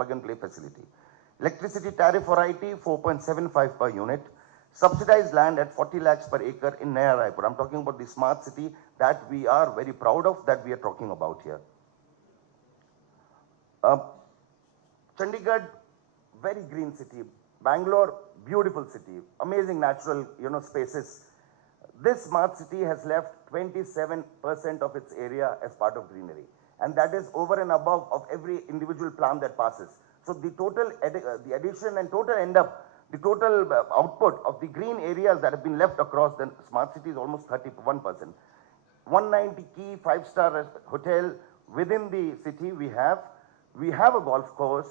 plug-and-play facility. Electricity tariff for IT, 4.75 per unit. Subsidized land at 40 lakhs per acre in Naya Raipur. I'm talking about the smart city that we are very proud of, that we are talking about here. Chandigarh, very green city. Bangalore, beautiful city. Amazing natural, spaces. This smart city has left 27% of its area as part of greenery. And that is over and above of every individual plan that passes. So the total, the addition and total the total output of the green areas that have been left across the smart city is almost 31%. 190 key 5-star hotel within the city we have. We have a golf course.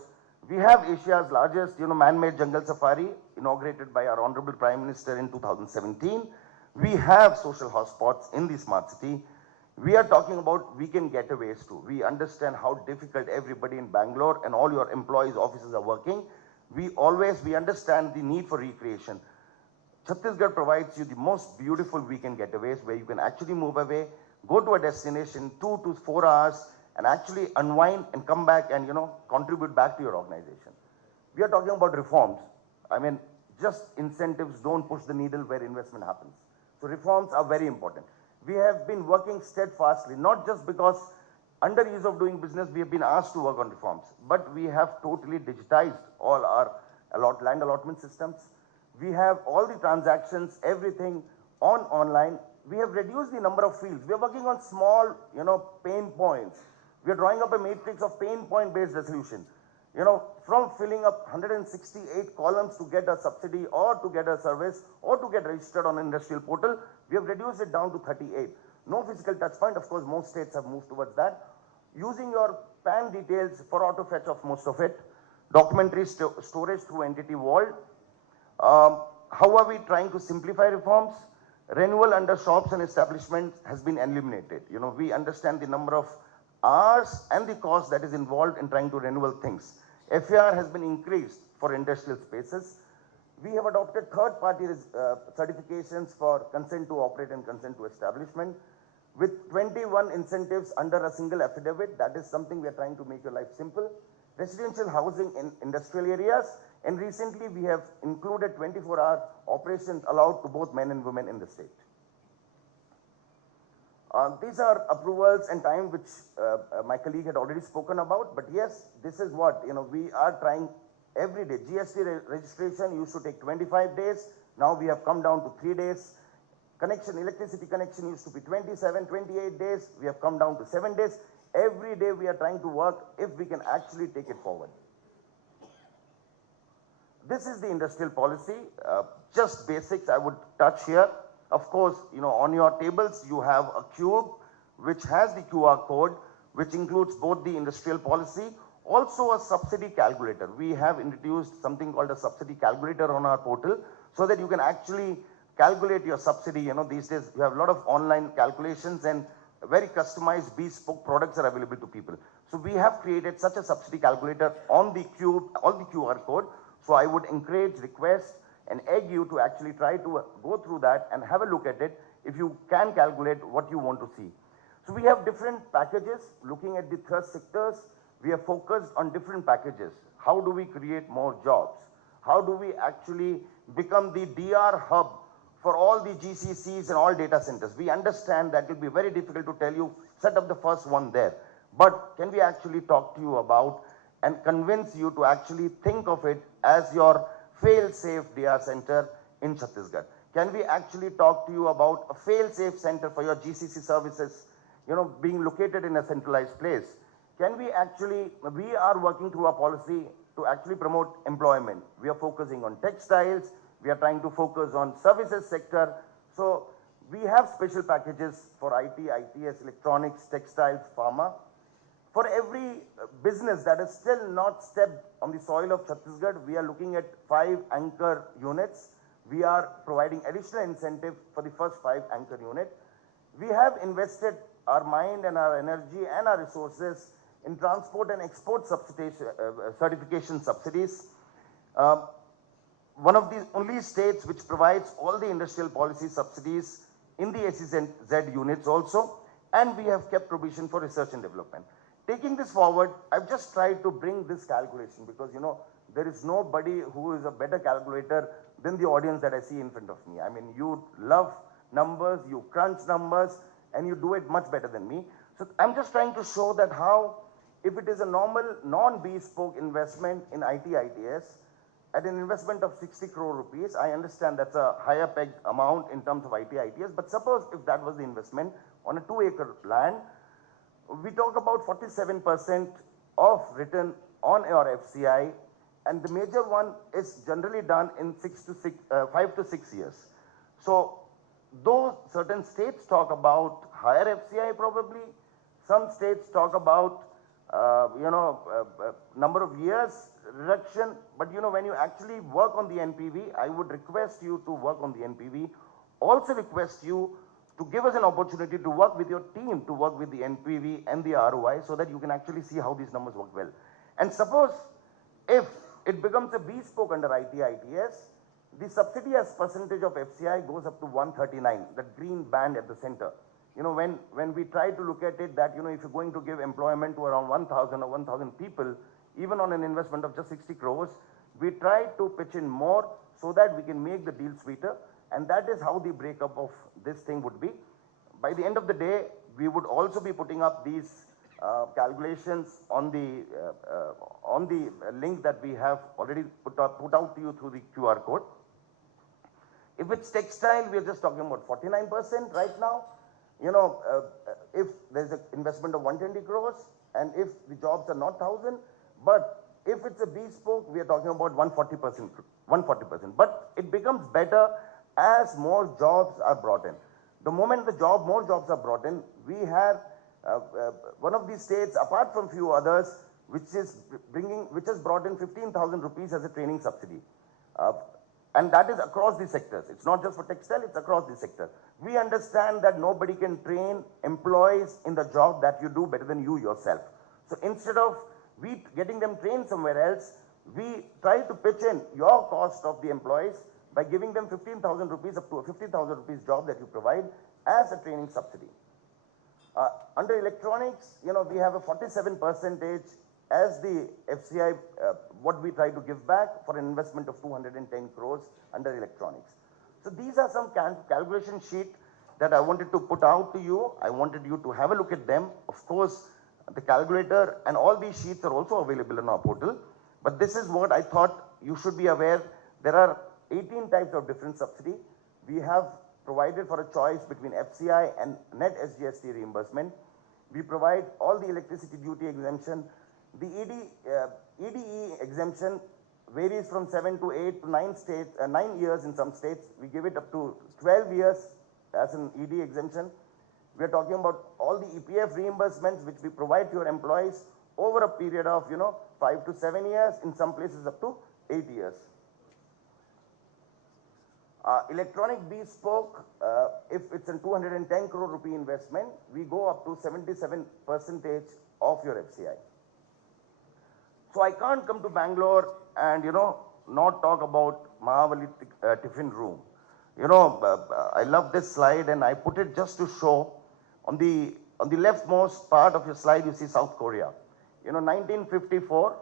We have Asia's largest, man-made jungle safari inaugurated by our Honorable Prime Minister in 2017. We have social hotspots in the smart city. We are talking about weekend getaways too. We understand how difficult everybody in Bangalore and all your employees' offices are working. We understand the need for recreation. Chhattisgarh provides you the most beautiful weekend getaways where you can actually move away, go to a destination 2 to 4 hours and actually unwind and come back and, contribute back to your organization. We are talking about reforms. I mean, just incentives don't push the needle where investment happens. So reforms are very important. We have been working steadfastly, not just because under ease of doing business, we have been asked to work on reforms, but we have totally digitized all our land allotment systems. We have all the transactions, everything online. We have reduced the number of fields. We are working on small, pain points. We are drawing up a matrix of pain point based resolution. From filling up 168 columns to get a subsidy or to get a service or to get registered on an industrial portal, we have reduced it down to 38. No physical touch point. Of course, most states have moved towards that. Using your PAN details for auto fetch of most of it. Documentary storage through entity vault. How are we trying to simplify reforms? Renewal under shops and establishments has been eliminated. We understand the number of hours and the cost that is involved in trying to renew things. FAR has been increased for industrial spaces. We have adopted third-party certifications for consent to operate and consent to establishment with 21 incentives under a single affidavit. That is something we are trying to make your life simple. Residential housing in industrial areas, and recently we have included 24-hour operations allowed to both men and women in the state. These are approvals and time which my colleague had already spoken about, but yes, this is what, we are trying every day. GST registration used to take 25 days. Now we have come down to 3 days. Electricity connection used to be 27, 28 days. We have come down to 7 days. Every day we are trying to work if we can actually take it forward. This is the industrial policy. Just basics I would touch here. Of course, on your tables you have a cube which has the QR code, which includes both the industrial policy, also a subsidy calculator. We have introduced something called a subsidy calculator on our portal so that you can actually calculate your subsidy. These days you have a lot of online calculations and very customized bespoke products are available to people. So we have created such a subsidy calculator on the cube, on the QR code. So I would encourage, request and egg you to actually try to go through that and have a look at it if you can calculate what you want to see. So we have different packages looking at the thrust sectors. We are focused on different packages. How do we create more jobs? How do we actually become the DR hub for all the GCCs and all data centers? We understand that it will be very difficult to tell you, set up the first one there. But can we actually talk to you about and convince you to actually think of it as your fail-safe DR center in Chhattisgarh? Can we actually talk to you about a fail-safe center for your GCC services, being located in a centralized place? Can we are working through a policy to actually promote employment. We are focusing on textiles. We are trying to focus on services sector. So we have special packages for IT, ITS, electronics, textiles, pharma. For every business that is still not stepped on the soil of Chhattisgarh, we are looking at 5 anchor units. We are providing additional incentive for the first 5 anchor units. We have invested our mind and our energy and our resources in transport and export certification subsidies. One of the only states which provides all the industrial policy subsidies in the SEZ units also, and we have kept provision for research and development. taking this forward, I've just tried to bring this calculation because, you know, there is nobody who is a better calculator than the audience that I see in front of me. I mean, you love numbers, you crunch numbers, and you do it much better than me. So I'm just trying to show that how, if it is a normal, non-bespoke investment in IT/ITES, at an investment of 60 crore rupees, I understand that's a higher pegged amount in terms of IT/ITES, but suppose if that was the investment on a 2-acre land, we talk about 47% of return on your FCI, and the major one is generally done in 5 to 6 years. So, though certain states talk about higher FCI probably, some states talk about number of years reduction, but you know, when you actually work on the NPV, I would request you to work on the NPV. Also request you to give us an opportunity to work with your team, to work with the NPV and the ROI so that you can actually see how these numbers work well. And suppose if it becomes a bespoke under IT/ITES, the subsidy as percentage of FCI goes up to 139, that green band at the center. You know, when we try to look at it that, you know, if you're going to give employment to around 1,000 or 1,000 people, even on an investment of just 60 crores, we try to pitch in more so that we can make the deal sweeter. And that is how the breakup of this thing would be. By the end of the day, we would also be putting up these calculations on the link that we have already put out to you through the QR code. If it's textile, we are just talking about 49% right now. You know, if there's an investment of 120 crores and if the jobs are not 1,000, but if it's a bespoke, we are talking about 140%. But it becomes better as more jobs are brought in. The moment more jobs are brought in, we have one of these states, apart from few others, which has brought in 15,000 rupees as a training subsidy. And that is across the sectors. It's not just for textile, it's across the sector. We understand that nobody can train employees in the job that you do better than you yourself. So instead of we getting them trained somewhere else, we try to pitch in your cost of the employees by giving them 15,000 rupees up to a 50,000 rupees job that you provide as a training subsidy. Under electronics, you know, we have a 47% as the FCI, what we try to give back for an investment of 210 crores under electronics. So these are some calculation sheet that I wanted to put out to you. I wanted you to have a look at them. Of course, the calculator and all these sheets are also available on our portal. But this is what I thought you should be aware. There are 18 types of different subsidy. We have provided for a choice between FCI and net SGST reimbursement. We provide all the electricity duty exemption. The EDE exemption varies from 7 to 8 to 9 years in some states. We give it up to 12 years as an EDE exemption. We are talking about all the EPF reimbursements which we provide to your employees over a period of, 5 to 7 years, in some places up to 8 years. Electronic bespoke, if it's a 210 crore rupee investment, we go up to 77% of your FCI. So I can't come to Bangalore and, not talk about Mahavali tiffin room. I love this slide and I put it just to show on the leftmost part of your slide, you see South Korea. 1954,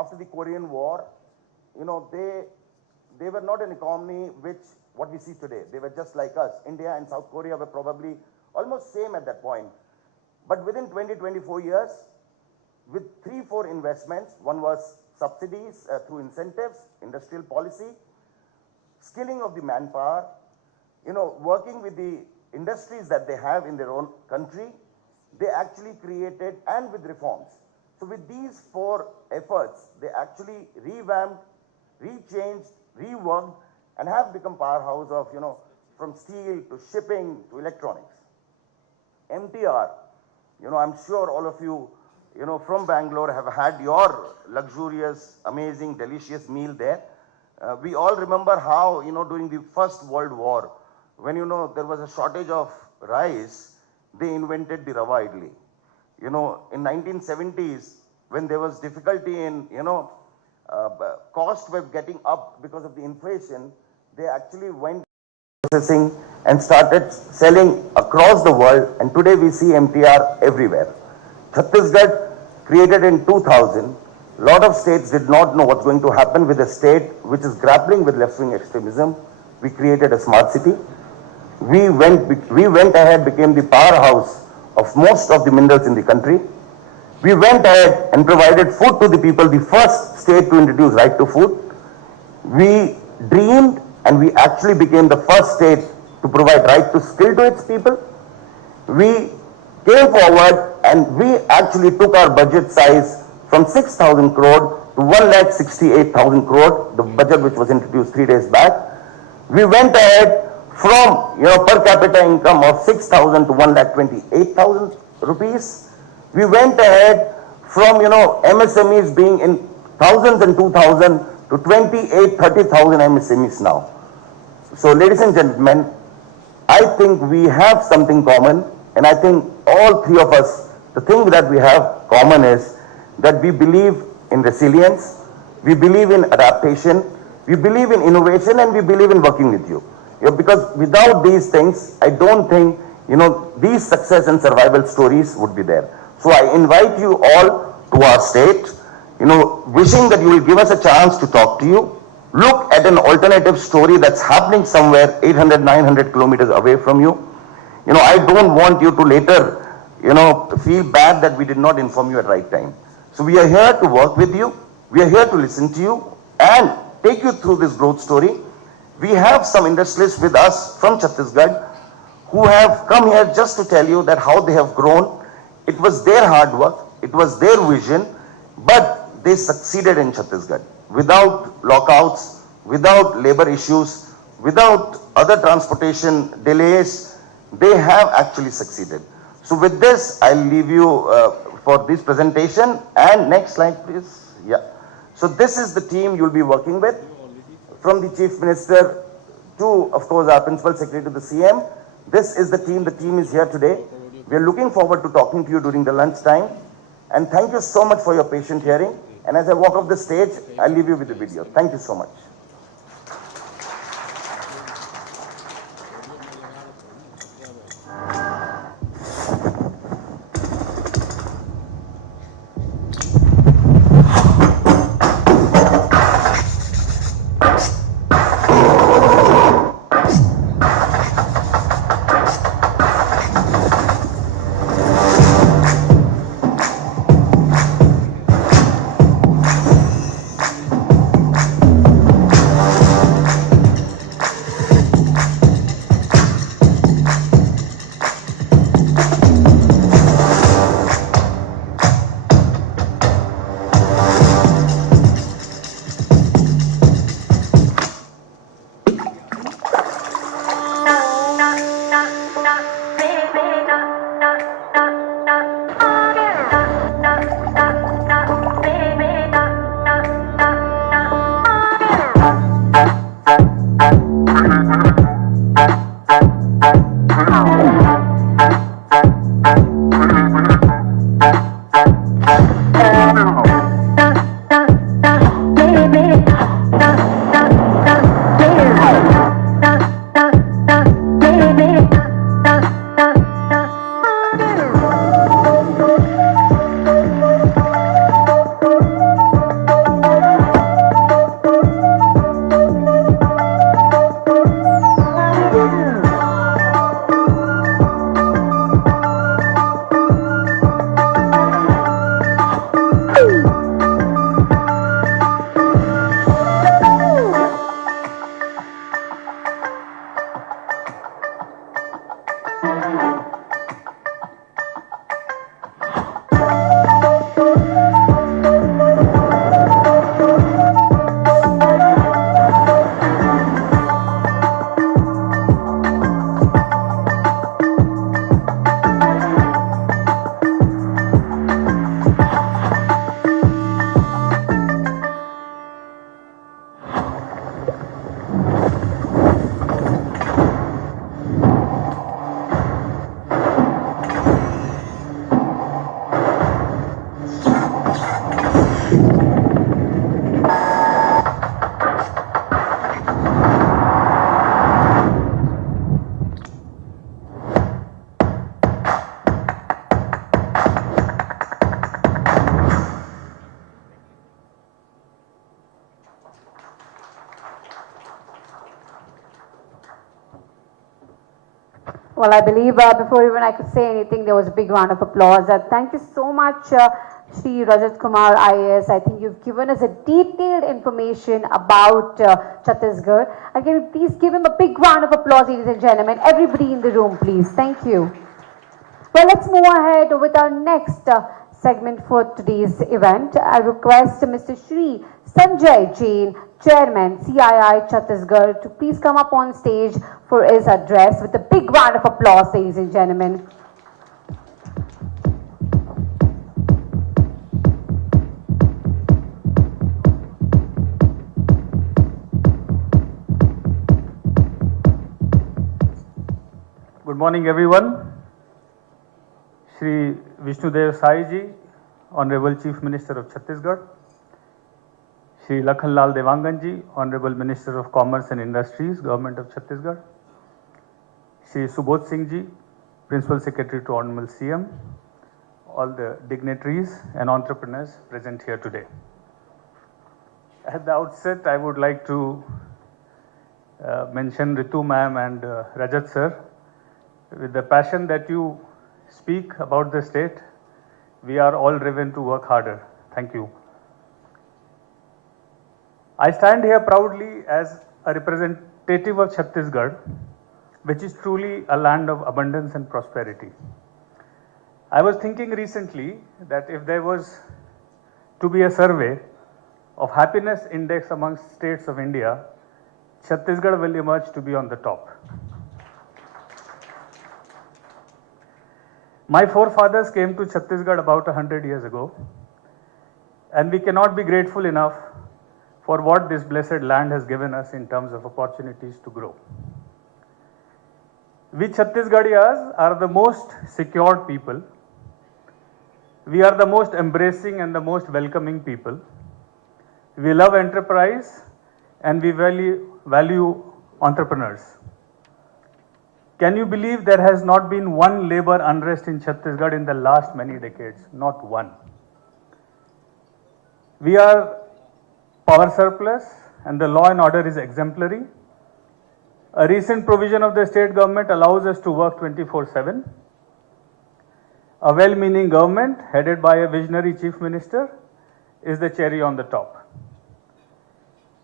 after the Korean War, they were not an economy what we see today. They were just like us. India and South Korea were probably almost same at that point. But within 24 years, with 3-4 investments, one was subsidies through incentives, industrial policy, skilling of the manpower, working with the industries that they have in their own country, they actually created, and with reforms. So with these 4 efforts, they actually revamped, rechanged, reworked, and have become powerhouse of, from steel to shipping to electronics. MTR, I'm sure all of you, from Bangalore have had your luxurious, amazing, delicious meal there. We all remember how, during the First World War, when, there was a shortage of rice, they invented the Rava Idli. In 1970s, when there was difficulty in, cost were getting up because of the inflation, they actually went processing and started selling across the world, and today we see MTR everywhere. Chhattisgarh, created in 2000, a lot of states did not know what's going to happen with a state which is grappling with left-wing extremism. We created a smart city. We went ahead, became the powerhouse of most of the minerals in the country. We went ahead and provided food to the people, the first state to introduce right to food. We dreamed and we actually became the first state to provide right to skill to its people. We came forward and we actually took our budget size from 6,000 crore to 1,68,000 crore, the budget which was introduced 3 days back. We went ahead from per capita income of 6,000 to 1,28,000 rupees. We went ahead from MSMEs being in thousands and 2,000 to 28, 30,000 MSMEs now. So ladies and gentlemen, I think we have something common, and I think all three of us, the thing that we have common is that we believe in resilience, we believe in adaptation, we believe in innovation, and we believe in working with you. Because without these things, I don't think these success and survival stories would be there. So I invite you all to our state, wishing that you will give us a chance to talk to you. Look at an alternative story that's happening somewhere 800, 900 kilometers away from you. I don't want you to later, feel bad that we did not inform you at right time. So we are here to work with you. We are here to listen to you and take you through this growth story. We have some industrialists with us from Chhattisgarh who have come here just to tell you that how they have grown. It was their hard work, it was their vision, but they succeeded in Chhattisgarh. Without lockouts, without labor issues, without other transportation delays, they have actually succeeded. So with this, I'll leave you for this presentation. And next slide, please. Yeah. So this is the team you'll be working with, from the Chief Minister to, of course, our Principal Secretary to the CM. This is the team. The team is here today. We are looking forward to talking to you during the lunch time. And thank you so much for your patient hearing. And as I walk off the stage, I'll leave you with the video. Thank you so much. Well, I believe before even I could say anything, there was a big round of applause. Thank you so much, Shri Rajat Kumar IAS. I think you've given us a detailed information about Chhattisgarh. And can you please give him a big round of applause, ladies and gentlemen? Everybody in the room, please. Thank you. Well, let's move ahead with our next segment for today's event. I request Mr. Shri Sanjay Jain, Chairman, CII Chhattisgarh, to please come up on stage for his address with a big round of applause, ladies and gentlemen. Good morning, everyone. Shri Vishnudev Sai Ji, Honorable Chief Minister of Chhattisgarh, Shri Lakhanlal Devangan Ji, Honorable Minister of Commerce and Industries, Government of Chhattisgarh, Shri Subodh Singh Ji, Principal Secretary to Honorable CM, all the dignitaries and entrepreneurs present here today. At the outset, I would like to mention Ritu ma'am and Rajat sir. With the passion that you speak about the state, we are all driven to work harder. Thank you. I stand here proudly as a representative of Chhattisgarh, which is truly a land of abundance and prosperity. I was thinking recently that if there was to be a survey of happiness index amongst states of India, Chhattisgarh will emerge to be on the top. My forefathers came to Chhattisgarh about 100 years ago, and we cannot be grateful enough for what this blessed land has given us in terms of opportunities to grow. We Chhattisgarhias are the most secured people. We are the most embracing and the most welcoming people. We love enterprise and we value entrepreneurs. Can you believe there has not been one labor unrest in Chhattisgarh in the last many decades? Not one. We are power surplus and the law and order is exemplary. A recent provision of the state government allows us to work 24/7. A well-meaning government headed by a visionary chief minister is the cherry on the top.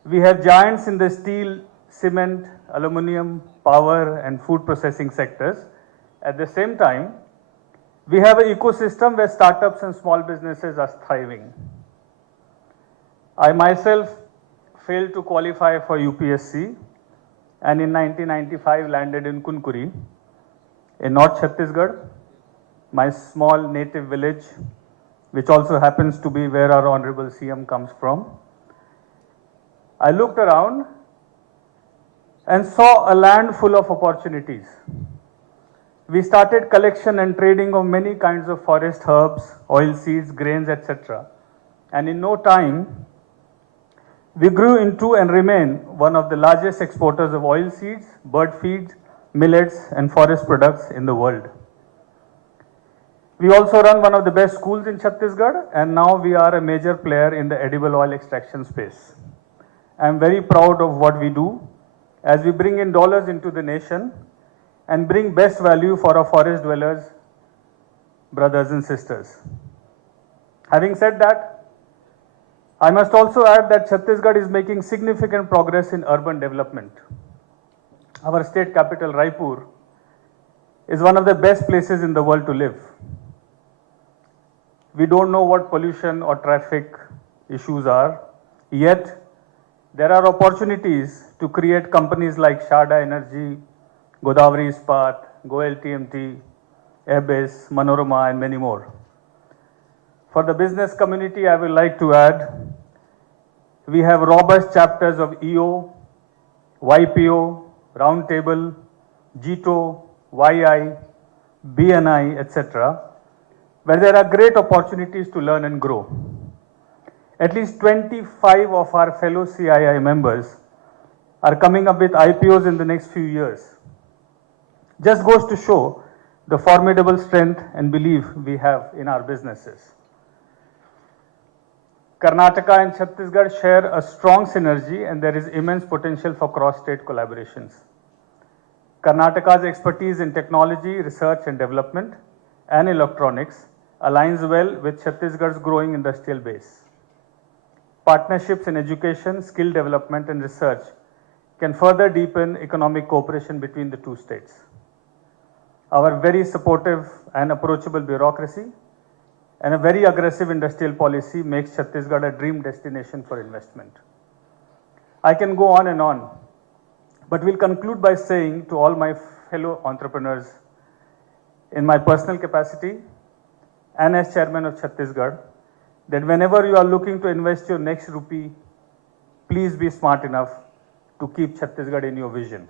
We have giants in the steel, cement, aluminum, power and food processing sectors. At the same time, we have an ecosystem where startups and small businesses are thriving. I myself failed to qualify for UPSC and in 1995 landed in Kunkuri in North Chhattisgarh, my small native village, which also happens to be where our Honorable CM comes from. I looked around and saw a land full of opportunities. We started collection and trading of many kinds of forest herbs, oil seeds, grains, etc. And in no time, we grew into and remain one of the largest exporters of oil seeds, bird feed, millets, and forest products in the world. We also run one of the best schools in Chhattisgarh, and now we are a major player in the edible oil extraction space. I am very proud of what we do as we bring in dollars into the nation and bring best value for our forest dwellers, brothers and sisters. Having said that, I must also add that Chhattisgarh is making significant progress in urban development. Our state capital, Raipur, is one of the best places in the world to live. We don't know what pollution or traffic issues are, yet there are opportunities to create companies like Sharda Energy, Godavari Ispat, Goel TMT, Airbase, Manorama, and many more. For the business community, I would like to add, we have robust chapters of EO, YPO, Roundtable, GTO, YI, BNI, etc., where there are great opportunities to learn and grow. At least 25 of our fellow CII members are coming up with IPOs in the next few years. Just goes to show the formidable strength and belief we have in our businesses. Karnataka and Chhattisgarh share a strong synergy and there is immense potential for cross-state collaborations. Karnataka's expertise in technology, research and development and electronics aligns well with Chhattisgarh's growing industrial base. Partnerships in education, skill development and research can further deepen economic cooperation between the two states. Our very supportive and approachable bureaucracy and a very aggressive industrial policy makes Chhattisgarh a dream destination for investment. I can go on, but will conclude by saying to all my fellow entrepreneurs, in my personal capacity and as chairman of Chhattisgarh, that whenever you are looking to invest your next rupee, please be smart enough to keep Chhattisgarh in your vision.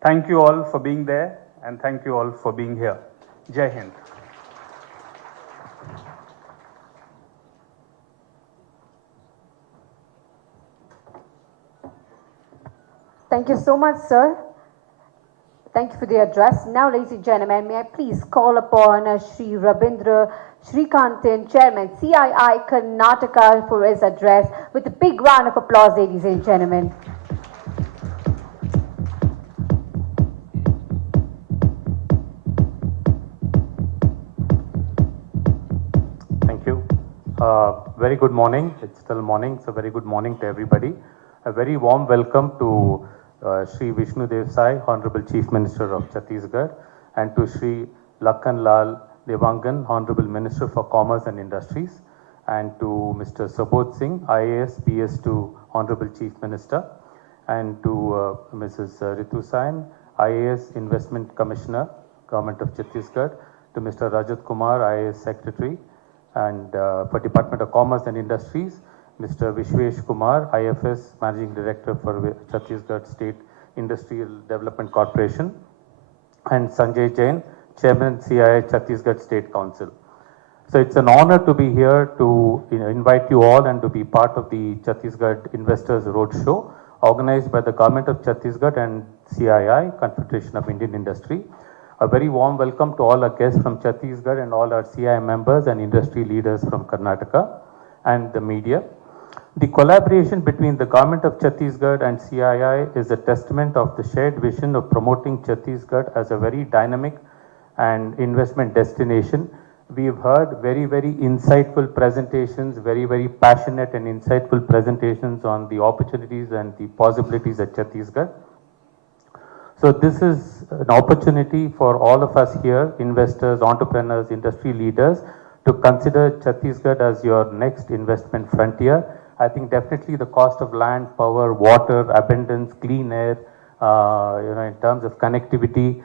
Thank you all for being there and thank you all for being here. Jai Hind. Thank you so much, sir. Thank you for the address. Now, ladies and gentlemen, may I please call upon Shri Rabindra Srikantan, Chairman, CII Karnataka, for his address with a big round of applause, ladies and gentlemen. Thank you. Very good morning. It's still morning, so very good morning to everybody. A very warm welcome to Shri Vishnu Dev Sai, Honorable Chief Minister of Chhattisgarh, and to Shri Lakhan Lal Devangan, Honorable Minister for Commerce and Industries, and to Mr. Subodh Singh, IAS, PS to Honorable Chief Minister, and to Mrs. Ritu Sain, IAS Investment Commissioner, Government of Chhattisgarh, to Mr. Rajat Kumar, IAS Secretary, and for Department of Commerce and Industries, Mr. Vishwesh Kumar, IFS Managing Director for Chhattisgarh State Industrial Development Corporation, and Sanjay Jain, Chairman CII Chhattisgarh State Council. So it's an honor to be here to invite you all and to be part of the Chhattisgarh Investors Roadshow organized by the Government of Chhattisgarh and CII, Confederation of Indian Industry. A very warm welcome to all our guests from Chhattisgarh and all our CII members and industry leaders from Karnataka and the media. The collaboration between the Government of Chhattisgarh and CII is a testament of the shared vision of promoting Chhattisgarh as a very dynamic and investment destination. We've heard very, very insightful presentations, very, very passionate and insightful presentations on the opportunities and the possibilities at Chhattisgarh. So this is an opportunity for all of us here, investors, entrepreneurs, industry leaders, to consider Chhattisgarh as your next investment frontier. I think definitely the cost of land, power, water, abundance, clean air, in terms of connectivity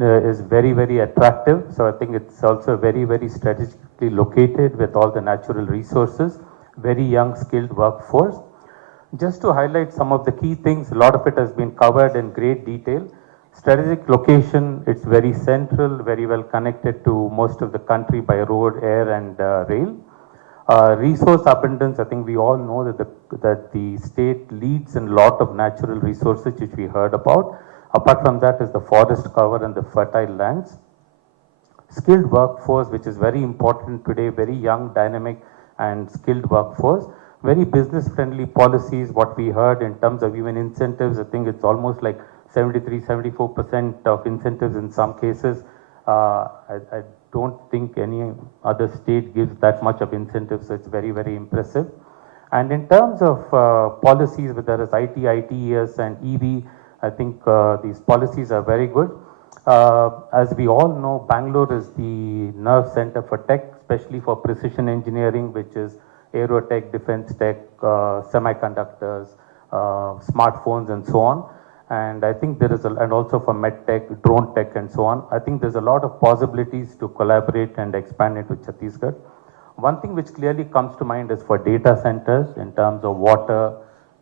is very, very attractive. So I think it's also very, very strategically located with all the natural resources, very young skilled workforce. Just to highlight some of the key things, a lot of it has been covered in great detail. Strategic location, it's very central, very well connected to most of the country by road, air and rail. Resource abundance, I think we all know that the state leads in a lot of natural resources which we heard about. Apart from that is the forest cover and the fertile lands. Skilled workforce, which is very important today, very young, dynamic and skilled workforce. Very business friendly policies, what we heard in terms of even incentives, I think it's almost like 73-74% of incentives in some cases. I don't think any other state gives that much of incentives, so it's very, very impressive. And in terms of policies, whether it's IT, ITES and EV, I think these policies are very good. As we all know, Bangalore is the nerve center for tech, especially for precision engineering, which is aerotech, defense tech, semiconductors, smartphones and so on. And I think there is, and also for med tech, drone tech and so on. I think there's a lot of possibilities to collaborate and expand into Chhattisgarh. One thing which clearly comes to mind is for data centers in terms of water,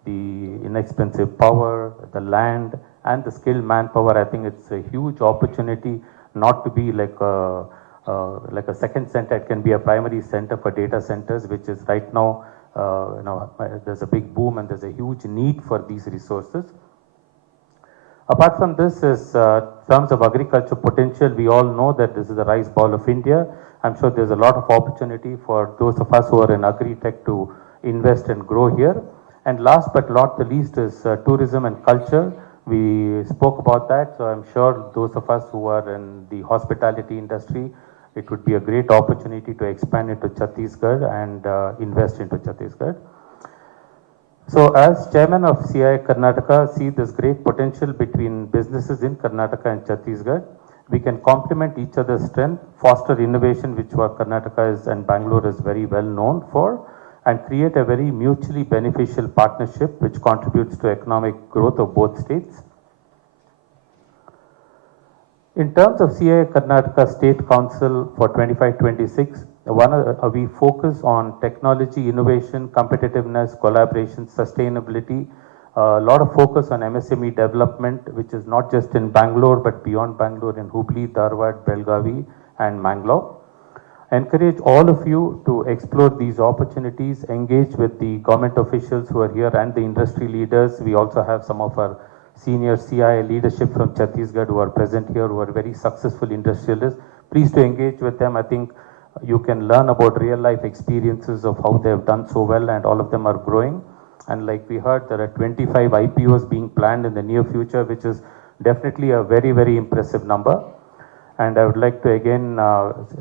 the inexpensive power, the land and the skilled manpower. I think it's a huge opportunity not to be like a second center. It can be a primary center for data centers, which is right now, there's a big boom and there's a huge need for these resources. Apart from this is terms of agriculture potential, we all know that this is the rice bowl of India. I'm sure there's a lot of opportunity for those of us who are in agri-tech to invest and grow here. And last but not the least is tourism and culture. We spoke about that, so I'm sure those of us who are in the hospitality industry, it would be a great opportunity to expand into Chhattisgarh and invest into Chhattisgarh. So as chairman of CI Karnataka, see this great potential between businesses in Karnataka and Chhattisgarh. We can complement each other's strength, foster innovation, which what Karnataka is and Bangalore is very well known for, and create a very mutually beneficial partnership which contributes to economic growth of both states. In terms of CI Karnataka State Council for 25-26, we focus on technology, innovation, competitiveness, collaboration, sustainability, a lot of focus on MSME development, which is not just in Bangalore, but beyond Bangalore in Hubli, Dharwad, Belgavi, and Mangalore. Encourage all of you to explore these opportunities, engage with the government officials who are here and the industry leaders. We also have some of our senior CI leadership from Chhattisgarh who are present here, who are very successful industrialists. Please to engage with them. I think you can learn about real life experiences of how they have done so well, and all of them are growing. And like we heard, there are 25 IPOs being planned in the near future, which is definitely a very, very impressive number. And I would like to again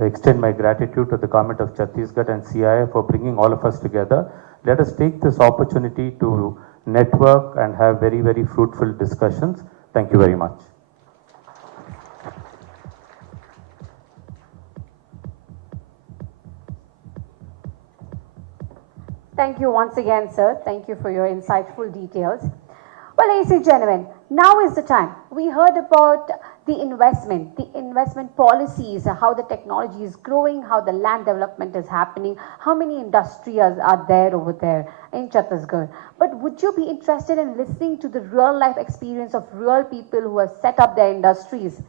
extend my gratitude to the government of Chhattisgarh and CI for bringing all of us together. Let us take this opportunity to network and have very, very fruitful discussions. Thank you very much. Thank you once again, sir. Thank you for your insightful details. Well, ladies and gentlemen, now is the time. We heard about the investment policies, how the technology is growing, how the land development is happening, how many industries are there over there in Chhattisgarh. But would you be interested in listening to the real life experience of real people who have set up their industries?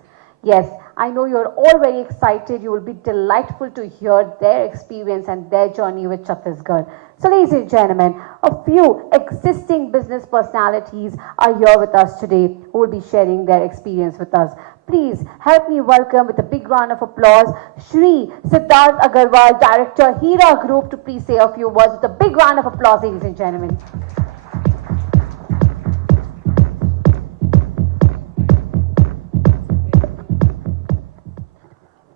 Yes, I know you're all very excited. You will be delightful to hear their experience and their journey with Chhattisgarh. So ladies and gentlemen, a few existing business personalities are here with us today who will be sharing their experience with us. Please help me welcome with a big round of applause, Shri Siddharth Agarwal, Director, Hira Group, to please say a few words with a big round of applause, ladies and gentlemen.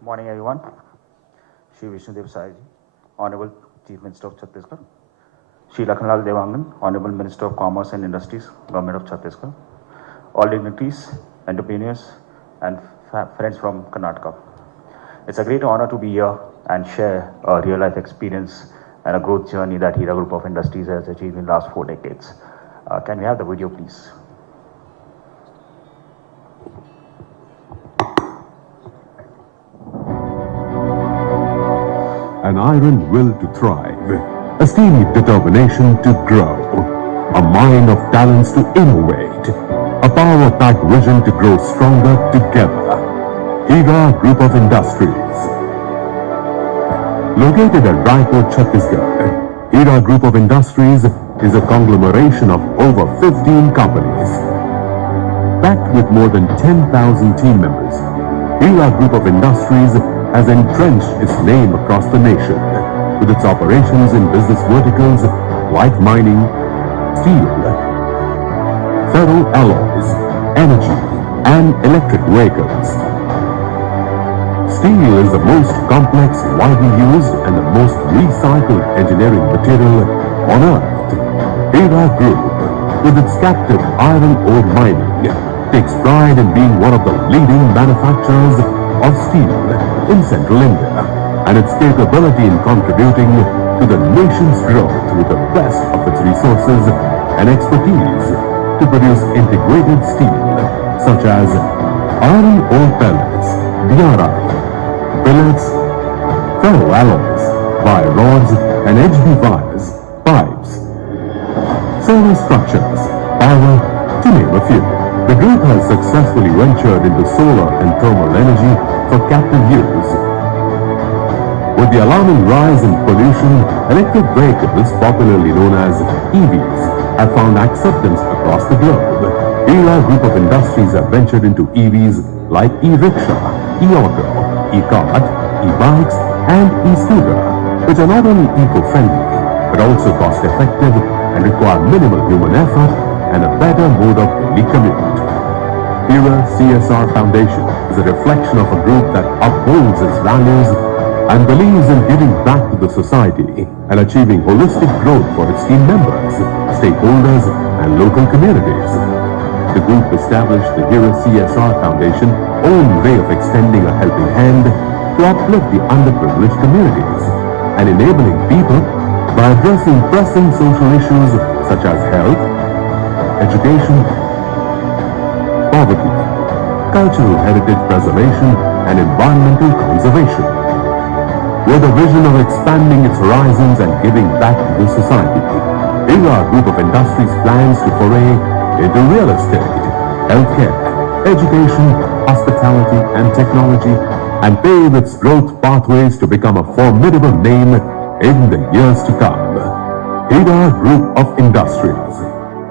Morning, everyone. Shri Vishnudev, Honorable Chief Minister of Chhattisgarh. Shri Lakhanlal Devangan, Honorable Minister of Commerce and Industries, Government of Chhattisgarh. All dignitaries, entrepreneurs, and friends from Karnataka. It's a great honor to be here and share a real-life experience and a growth journey that Hira Group of Industries has achieved in the last 4 decades. Can we have the video, please? An iron will to thrive, a steely determination to grow, a mind of talents to innovate, a power-packed vision to grow stronger together. Hira Group of Industries. Located at Raipur, Chhattisgarh, Hira Group of Industries is a conglomeration of over 15 companies. Backed with more than 10,000 team members, Hira Group of Industries has entrenched its name across the nation with its operations in business verticals like mining, steel, ferroalloys, energy, and electric vehicles. Steel is the most complex, widely used, and the most recycled engineering material on earth. Hira Group, with its captive iron ore mining, takes pride in being one of the leading manufacturers of steel in central India, and its capability in contributing to the nation's growth with the best of its resources and expertise to produce integrated steel such as iron ore pellets, DRI, billets, ferroalloys, wire rods, and HB wires, pipes, solar structures, power, to name a few. The group has successfully ventured into solar and thermal energy for captive use. With the alarming rise in pollution, electric vehicles, popularly known as EVs, have found acceptance across the globe. Hira Group of Industries have ventured into EVs like e-rickshaw, e-auto, e-cart, e-bikes, and e-scooter, which are not only eco-friendly, but also cost-effective and require minimal human effort and a better mode of daily commute. HERA CSR Foundation is a reflection of a group that upholds its values and believes in giving back to the society and achieving holistic growth for its team members, stakeholders, and local communities. The group established the HERA CSR Foundation own way of extending a helping hand to uplift the underprivileged communities and enabling people by addressing pressing social issues such as health, education, poverty, cultural heritage preservation, and environmental conservation. With a vision of expanding its horizons and giving back to the society, HERA Group of Industries plans to foray into real estate, healthcare, education, hospitality, and technology, and pave its growth pathways to become a formidable name in the years to come. HERA Group of Industries,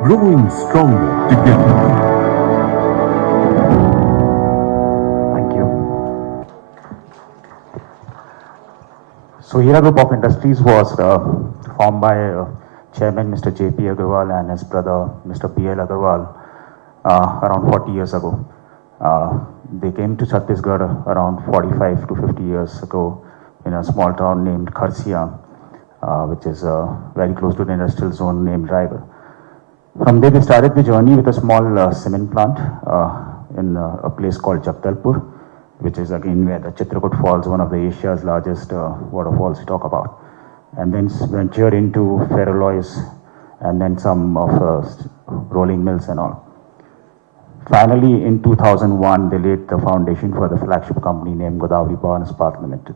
growing stronger together. Thank you. So HERA Group of Industries was formed by Chairman Mr. J.P. Agarwal and his brother Mr. B.L. Agarwal around 40 years ago. They came to Chhattisgarh around 45 to 50 years ago in a small town named Kharsia, which is very close to the industrial zone named Raigad. From there, they started the journey with a small cement plant in a place called Jagdalpur, which is again where the Chitrakoot Falls, one of the Asia's largest waterfalls we talk about. And then ventured into ferroalloys and then some of rolling mills and all. Finally, in 2001, they laid the foundation for the flagship company named Godavari Power and Ispat Limited.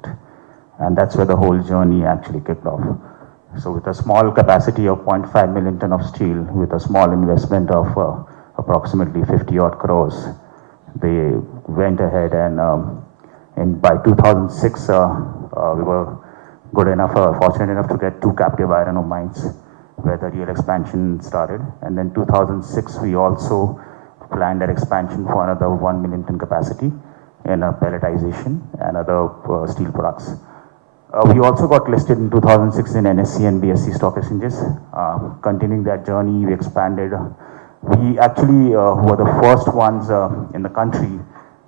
And that's where the whole journey actually kicked off. So with a small capacity of 0.5 million ton of steel, with a small investment of approximately 50 odd crores, they went ahead and by 2006, we were good enough, fortunate enough to get 2 captive iron ore mines where the real expansion started. And then 2006, we also planned an expansion for another 1 million ton capacity in pelletization and other steel products. We also got listed in 2006 in NSE and BSE stock exchanges. Continuing that journey, we expanded. We actually were the first ones in the country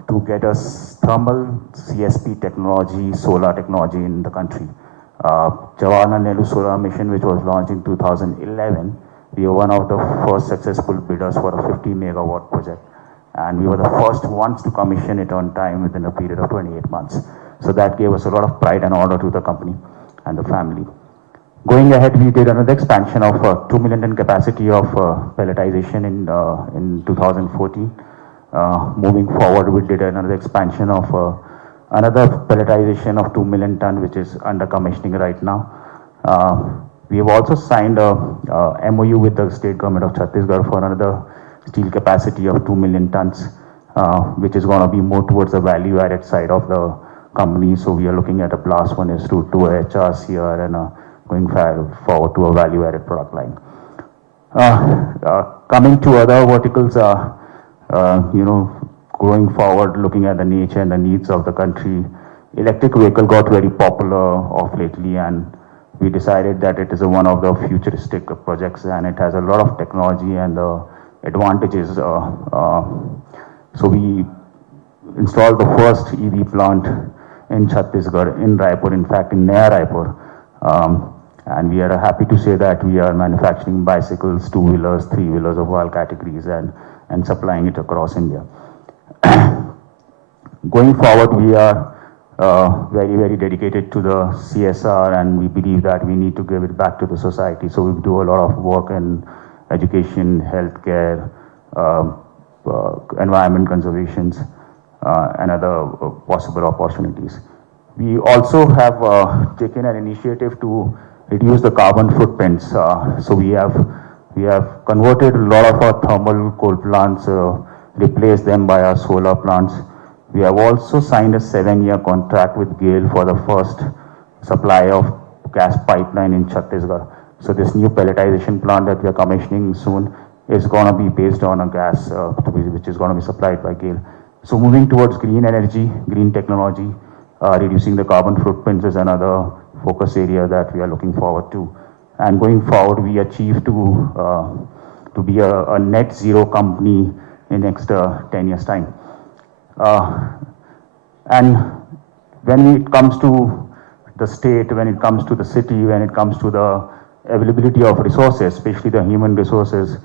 to get a thermal CSP technology, solar technology in the country. Jawaharlal Nehru Solar Mission, which was launched in 2011, we were one of the first successful bidders for a 50 megawatt project. And we were the first ones to commission it on time within a period of 28 months. So that gave us a lot of pride and honor to the company and the family. Going ahead, we did another expansion of 2 million ton capacity of pelletization in 2014. Moving forward, we did another expansion of another pelletization of 2 million ton, which is under commissioning right now. We have also signed a MOU with the state government of Chhattisgarh for another steel capacity of 2 million tons, which is going to be more towards the value-added side of the company. So we are looking at a blast furnace to HRCR and going forward to a value-added product line. Coming to other verticals, going forward, looking at the nature and the needs of the country, electric vehicle got very popular of lately, and we decided that it is one of the futuristic projects and it has a lot of technology and advantages. So we installed the first EV plant in Chhattisgarh, in Raipur, in fact in Naya Raipur. And we are happy to say that we are manufacturing bicycles, 2-wheelers, 3-wheelers of all categories and supplying it across India. Going forward, we are very, very dedicated to the CSR, and we believe that we need to give it back to the society. So we do a lot of work in education, healthcare, environment conservations, and other possible opportunities. We also have taken an initiative to reduce the carbon footprints. So we have converted a lot of our thermal coal plants, replaced them by our solar plants. We have also signed a 7-year contract with GAIL for the first supply of gas pipeline in Chhattisgarh. So this new pelletization plant that we are commissioning soon is going to be based on a gas which is going to be supplied by GAIL. So moving towards green energy, green technology, reducing the carbon footprints is another focus area that we are looking forward to. And going forward, we achieve to be a net zero company in next 10 years time. And when it comes to the state, when it comes to the city, when it comes to the availability of resources, especially the human resources,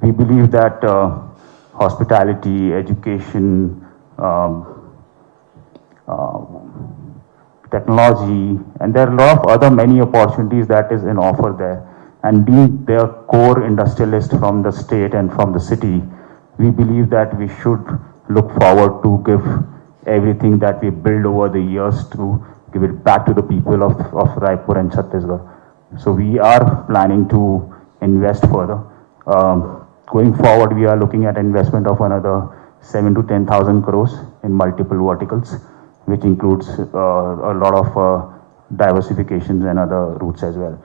we believe that hospitality, education, technology, and there are a lot of other many opportunities that is in offer there. And being their core industrialist from the state and from the city, we believe that we should look forward to give everything that we build over the years to give it back to the people of Raipur and Chhattisgarh. So we are planning to invest further. Going forward, we are looking at investment of another 7,000 to 10,000 crores in multiple verticals, which includes a lot of diversifications and other routes as well.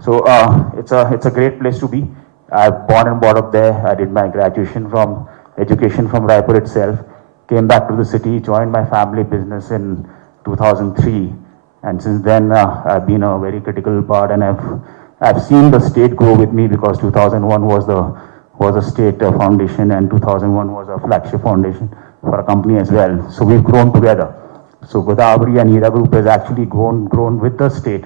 So it's a great place to be. I've born and brought up there. I did my graduation from education from Raipur itself. Came back to the city, joined my family business in 2003, and since then I've been a very critical part, and I've seen the state grow with me, because 2001 was a state foundation, and 2001 was a flagship foundation for a company as well. So we've grown together. So Godavari and Hira Group has actually grown with the state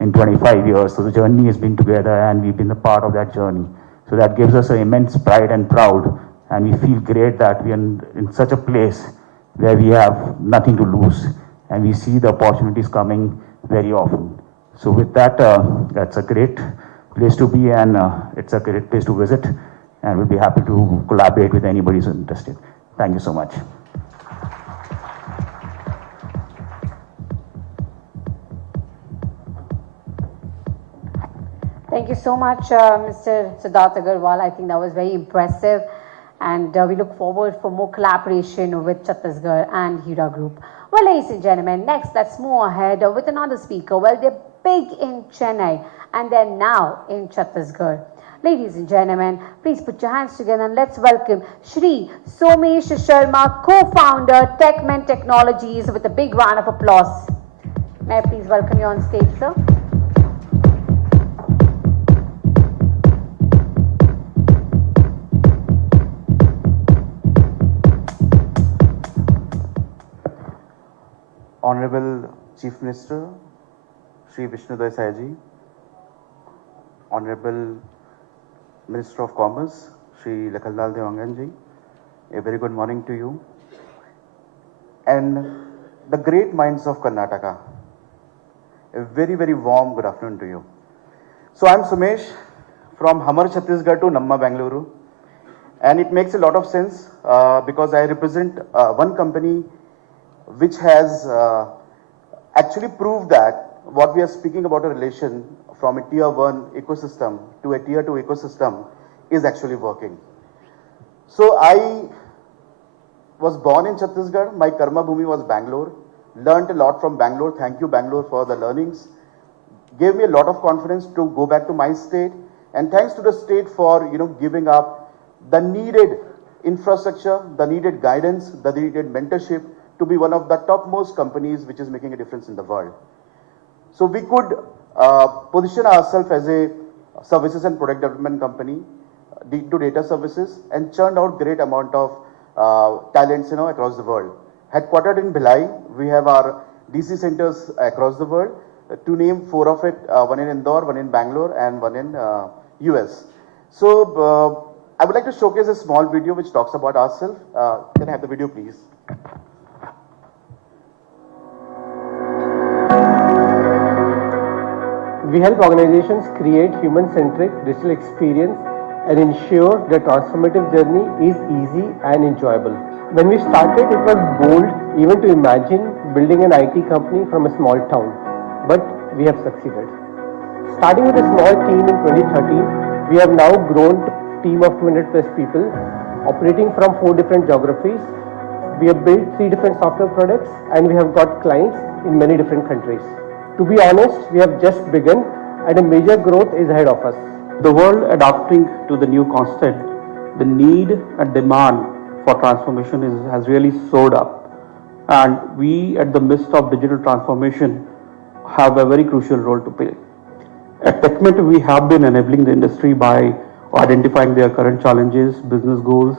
in 25 years. So the journey has been together, and we've been a part of that journey. So that gives us an immense pride and proud, and we feel great that we are in such a place where we have nothing to lose, and we see the opportunities coming very often. So with that, that's a great place to be, and it's a great place to visit, and we'll be happy to collaborate with anybody who's interested. Thank you so much. Thank you so much, Mr. Siddharth Agarwal. I think that was very impressive, and we look forward for more collaboration with Chhattisgarh and Hira Group. Well, ladies and gentlemen, next let's move ahead with another speaker. Well, they're big in Chennai and they're now in Chhattisgarh. Ladies and gentlemen, please put your hands together and let's welcome Shri Somesh Sharma, co-founder, TechMen Technologies, with a big round of applause. May I please welcome you on stage, sir? Honorable Chief Minister, Shri Vishnu Desai ji, Honorable Minister of Commerce, Shri Lakhanlal Devangan ji, a very good morning to you. And the great minds of Karnataka, a very, very warm good afternoon to you. So I'm Somesh from Hamar, Chhattisgarh to Namma, Bengaluru. And it makes a lot of sense because I represent one company which has actually proved that what we are speaking about, a relation from a tier 1 ecosystem to a tier 2 ecosystem, is actually working. So I was born in Chhattisgarh. My karma bhumi was Bangalore. Learned a lot from Bangalore. Thank you, Bangalore, for the learnings. Gave me a lot of confidence to go back to my state. And thanks to the state for giving up the needed infrastructure, the needed guidance, the needed mentorship to be one of the topmost companies which is making a difference in the world. So we could position ourselves as a services and product development company, do data services, and churned out great amount of talents across the world. Headquartered in Bhilai, we have our DC centers across the world. To name 4 of it, one in Indore, one in Bangalore, and one in US. So I would like to showcase a small video which talks about ourselves. Can I have the video, please? We help organizations create human-centric digital experience and ensure the transformative journey is easy and enjoyable. When we started, it was bold even to imagine building an IT company from a small town, but we have succeeded. Starting with a small team in 2013, we have now grown to a team of 200 plus people, operating from 4 different geographies. We have built 3 different software products, and we have got clients in many different countries. To be honest, we have just begun, and a major growth is ahead of us. The world adapting to the new constant, the need and demand for transformation has really soared up. And we at the midst of digital transformation have a very crucial role to play. At TechMet, we have been enabling the industry by identifying their current challenges, business goals,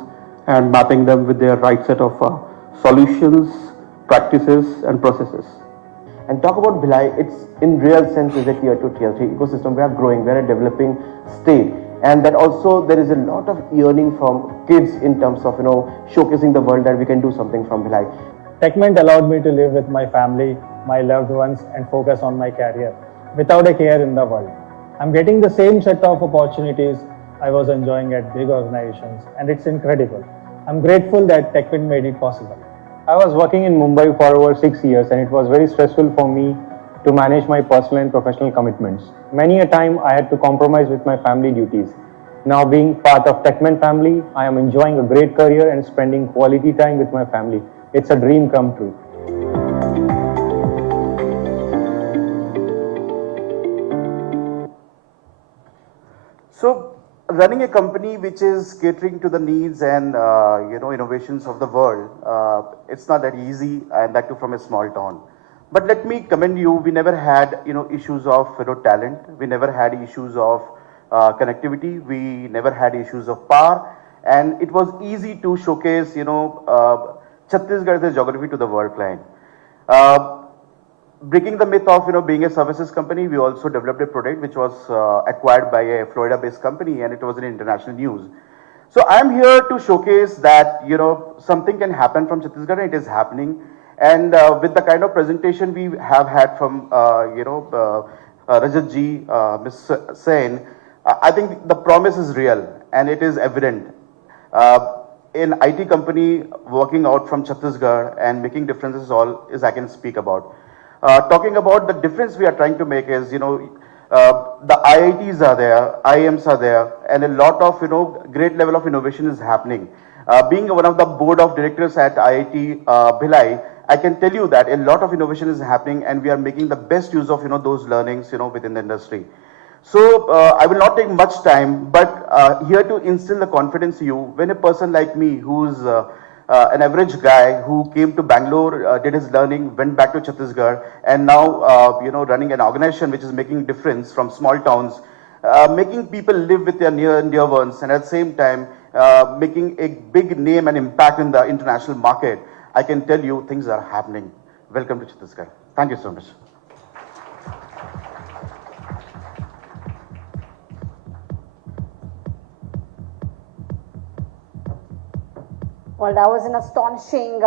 and mapping them with their right set of solutions, practices, and processes. And talk about Bhilai, it's in real sense is a tier 2, tier 3 ecosystem. We are growing, we are a developing state. And that also there is a lot of yearning from kids in terms of, showcasing the world that we can do something from Bhilai. TechMint allowed me to live with my family, my loved ones, and focus on my career without a care in the world. I'm getting the same set of opportunities I was enjoying at big organizations, and it's incredible. I'm grateful that TechMint made it possible. I was working in Mumbai for over 6 years, and it was very stressful for me to manage my personal and professional commitments. Many a time I had to compromise with my family duties. Now being part of TechMint family, I am enjoying a great career and spending quality time with my family. It's a dream come true. So, running a company which is catering to the needs and innovations of the world, it's not that easy, and that too from a small town. But let me commend you. We never had issues of talent. We never had issues of connectivity. We never had issues of power, and it was easy to showcase Chhattisgarh as a geography to the world client. Breaking the myth of being a services company, we also developed a product which was acquired by a Florida-based company, and it was in international news. So I am here to showcase that something can happen from Chhattisgarh, and it is happening. And with the kind of presentation we have had from Rajat ji, Ms. Sen, I think the promise is real and it is evident. In IT company working out from Chhattisgarh and making differences all is I can speak about. Talking about the difference we are trying to make is, the IITs are there, IIMs are there, and a lot of, great level of innovation is happening. Being one of the board of directors at IIT Bhilai, I can tell you that a lot of innovation is happening, and we are making the best use of, those learnings, within the industry. So I will not take much time, but here to instill the confidence in you, when a person like me, who's an average guy who came to Bangalore, did his learning, went back to Chhattisgarh, and now running an organization which is making difference from small towns, making people live with their near and dear ones, and at the same time making a big name and impact in the international market. I can tell you things are happening. Welcome to Chhattisgarh. Thank you so much. Well, that was an astonishing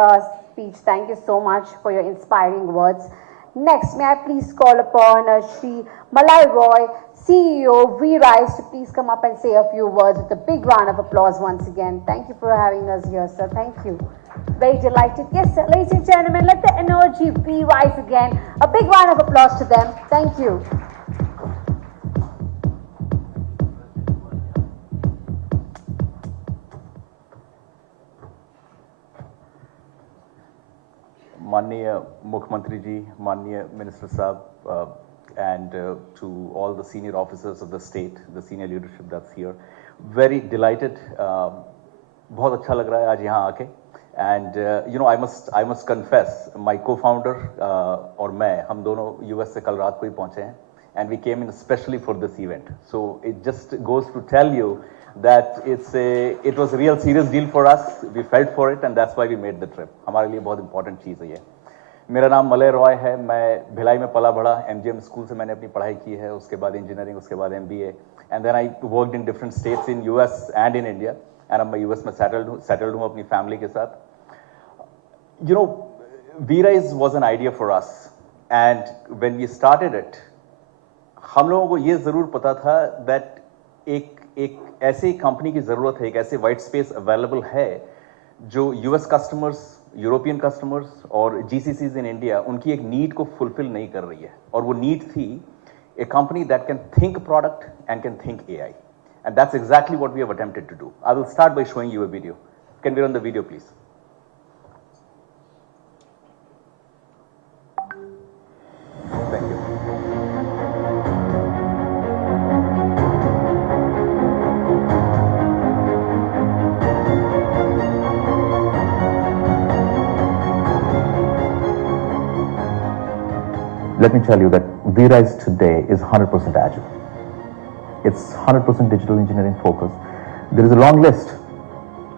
speech. Thank you so much for your inspiring words. Next, may I please call upon Shri Malay Roy, CEO, V-Rise, to please come up and say a few words with a big round of applause once again. Thank you for having us here, sir. Thank you. Very delighted. Yes, sir. Ladies and gentlemen, let the energy V-Rise again. A big round of applause to them. Thank you. Manniya Mukhyamantri ji, Manniya Minister Sahab, and to all the senior officers of the state, the senior leadership that's here. Very delighted. बहुत अच्छा लग रहा है आज यहाँ आके. And I must confess, my co-founder और मैं, हम दोनों US से कल रात को ही पहुँचे हैं, and we came in especially for this event. So it just goes to tell you that it was a real serious deal for us. We felt for it, and that's why we made the trip. हमारे लिए बहुत important चीज़ है ये. मेरा नाम Malay Roy है. मैं भिलाई में पला बढ़ा. MGM स्कूल से मैंने अपनी पढ़ाई की है. उसके बाद इंजीनियरिंग, उसके बाद MBA, and then I worked in different states in US and in India. And अब मैं US में settled हूँ अपनी family के साथ. V-Rise was an idea for us, and when we started it, हम लोगों को ये ज़रूर पता था that एक ऐसी कंपनी की ज़रूरत है, एक ऐसे वाइट स्पेस अवेलेबल है जो US कस्टमर्स, यूरोपियन कस्टमर्स और GCCs इन इंडिया उनकी एक नीड को फुलफिल नहीं कर रही है. और वो नीड थी a company that can think product and can think AI. And that's exactly what we have attempted to do. I will start by showing you a video. Can we run the video, please? Thank you. Let me tell you that V-Rise today is 100% agile. It's 100% digital engineering focus. There is a long list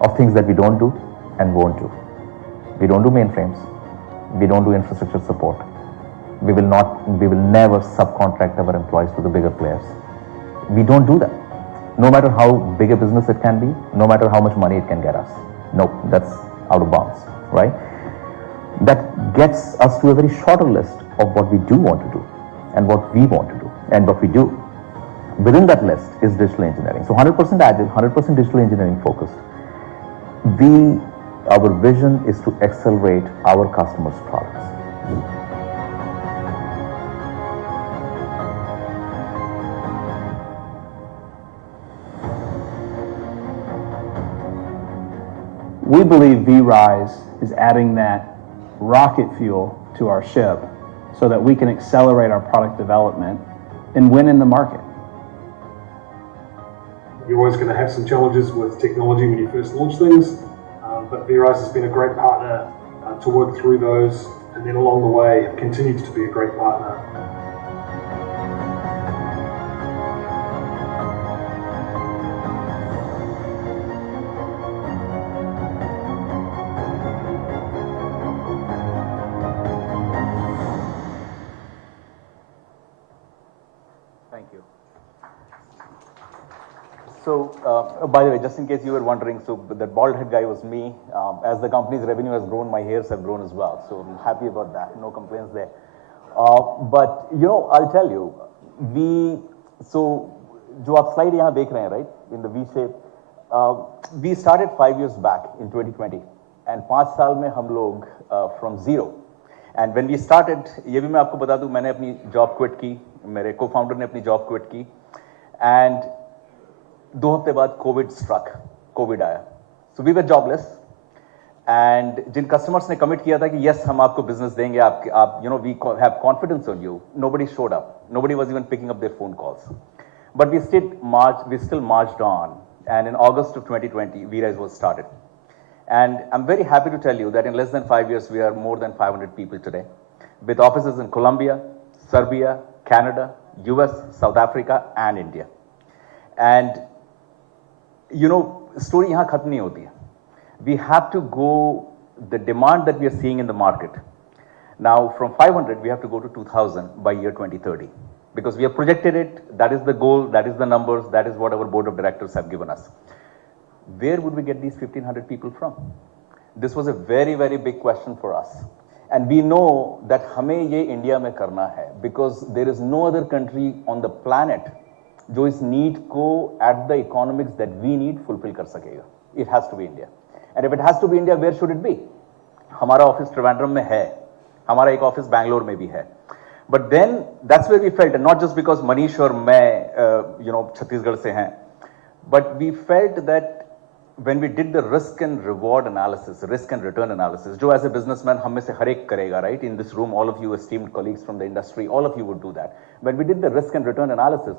of things that we don't do and won't do. We don't do mainframes. We don't do infrastructure support. We will never subcontract our employees to the bigger players. We don't do that. No matter how big a business it can be, no matter how much money it can get us. No, that's out of bounds, right? That gets us to a very shorter list of what we do want to do and what we want to do and what we do. Within that list is digital engineering. So 100% agile, 100% digital engineering focused. Our vision is to accelerate our customers' products. We believe V-Rise is adding that rocket fuel to our ship so that we can accelerate our product development and win in the market. You're always going to have some challenges with technology when you first launch things, but V-Rise has been a great partner to work through those, and then along the way continues to be a great partner. Thank you. So, by the way, just in case you were wondering, so that bald head guy was me. As the company's revenue has grown, my hairs have grown as well. So I'm happy about that. No complaints there. But you know, I'll tell you, जो आप slide यहाँ देख रहे हैं, right, in the V shape, we started 5 years back in 2020, and 5 साल में हम लोग from zero. And when we started, ये भी मैं आपको बता दूं, मैंने अपनी job quit की, मेरे co-founder ने अपनी job quit की, and 2 हफ्ते बाद COVID आया. So we were jobless, and Jin customers ने commit किया था कि yes हम आपको business देंगे, आप you know we have confidence on you. Nobody showed up. Nobody was even picking up their phone calls. But we still marched on, and in August of 2020, V-Rise was started. And I'm very happy to tell you that in less than 5 years, we are more than 500 people today, with offices in Colombia, Serbia, Canada, US, South Africa, and India. And you know, story यहाँ खत्म नहीं होती है. We have to go, the demand that we are seeing in the market. Now, from 500, we have to go to 2,000 by year 2030. Because we have projected it, that is the goal, that is the numbers, that is what our board of directors have given us. Where would we get these 1,500 people from? This was a very, very big question for us. And we know that हमें ये India में करना है, because there is no other country on the planet जो इस need को at the economics that we need fulfill कर सकेगा. It has to be India. And if it has to be India, where should it be? हमारा office Trivandrum में है, हमारा एक ऑफिस बैंगलोर में भी है. But then that's where we felt, and not just because Manish or मैं, you know, Chhattisgarh से हैं, but we felt that when we did the risk and reward analysis, risk and return analysis, जो as a businessman हम में से हर एक करेगा, right? In this room, all of you esteemed colleagues from the industry, all of you would do that. When we did the risk and return analysis,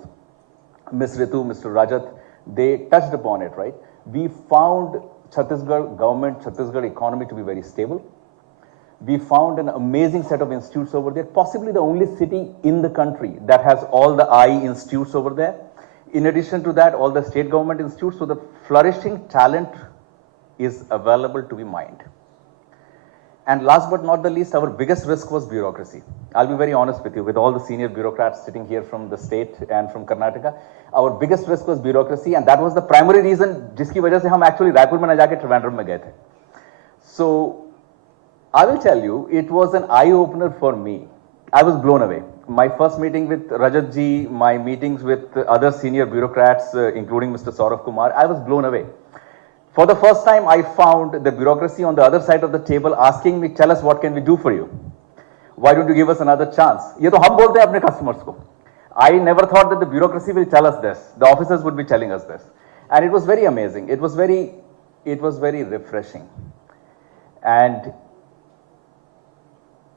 Ms. Ritu, Mr. Rajat, they touched upon it, right? We found Chhattisgarh government, Chhattisgarh economy to be very stable. We found an amazing set of institutes over there, possibly the only city in the country that has all the I institutes over there. In addition to that, all the state government institutes, so the flourishing talent is available to be mined. And last but not the least, our biggest risk was bureaucracy. I'll be very honest with you, with all the senior bureaucrats sitting here from the state and from Karnataka, our biggest risk was bureaucracy, and that was the primary reason जिसकी वजह से हम actually Raipur में न जाके त्रिवेंद्रम में गए थे. So I will tell you, it was an eye-opener for me. I was blown away. My first meeting with Rajat ji, my meetings with other senior bureaucrats, including Mr. Saurav Kumar, I was blown away. For the first time, I found the bureaucracy on the other side of the table asking me, tell us what can we do for you? Why don't you give us another chance? ये तो हम बोलते हैं अपने customers को. I never thought that the bureaucracy will tell us this. The officers would be telling us this. And it was very amazing. It was very refreshing. And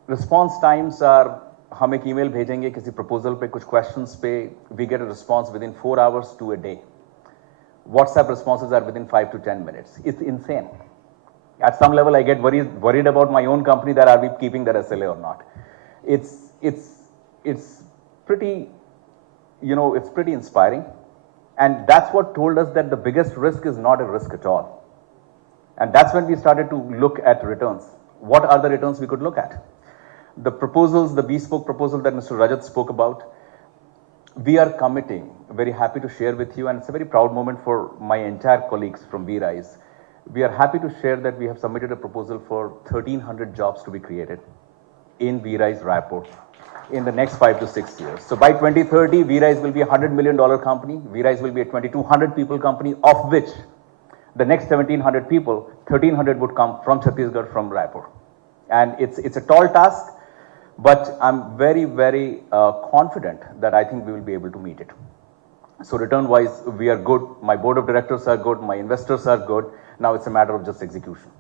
response times are, हम एक email भेजेंगे किसी proposal पे, कुछ questions पे, we get a response within 4 hours to a day. WhatsApp responses are within 5 to 10 minutes. It's insane. At some level, I get worried about my own company, that are we keeping that SLA or not. It's pretty, you know, it's pretty inspiring. And that's what told us that the biggest risk is not a risk at all. And that's when we started to look at returns. What are the returns we could look at? The proposals, the bespoke proposal that Mr. Rajat spoke about, we are committing, very happy to share with you, and it's a very proud moment for my entire colleagues from VRISE. We are happy to share that we have submitted a proposal for 1,300 jobs to be created in VRISE Raipur in the next 5 to 6 years. So by 2030, VRISE will be a $100 million company. VRISE will be a 2,200 people company, of which the next 1,700 people, 1,300 would come from Chhattisgarh, from Raipur. And it's a tall task, but I'm very, very confident that I think we will be able to meet it. So return-wise, we are good. My board of directors are good. My investors are good. Now it's a matter of just execution.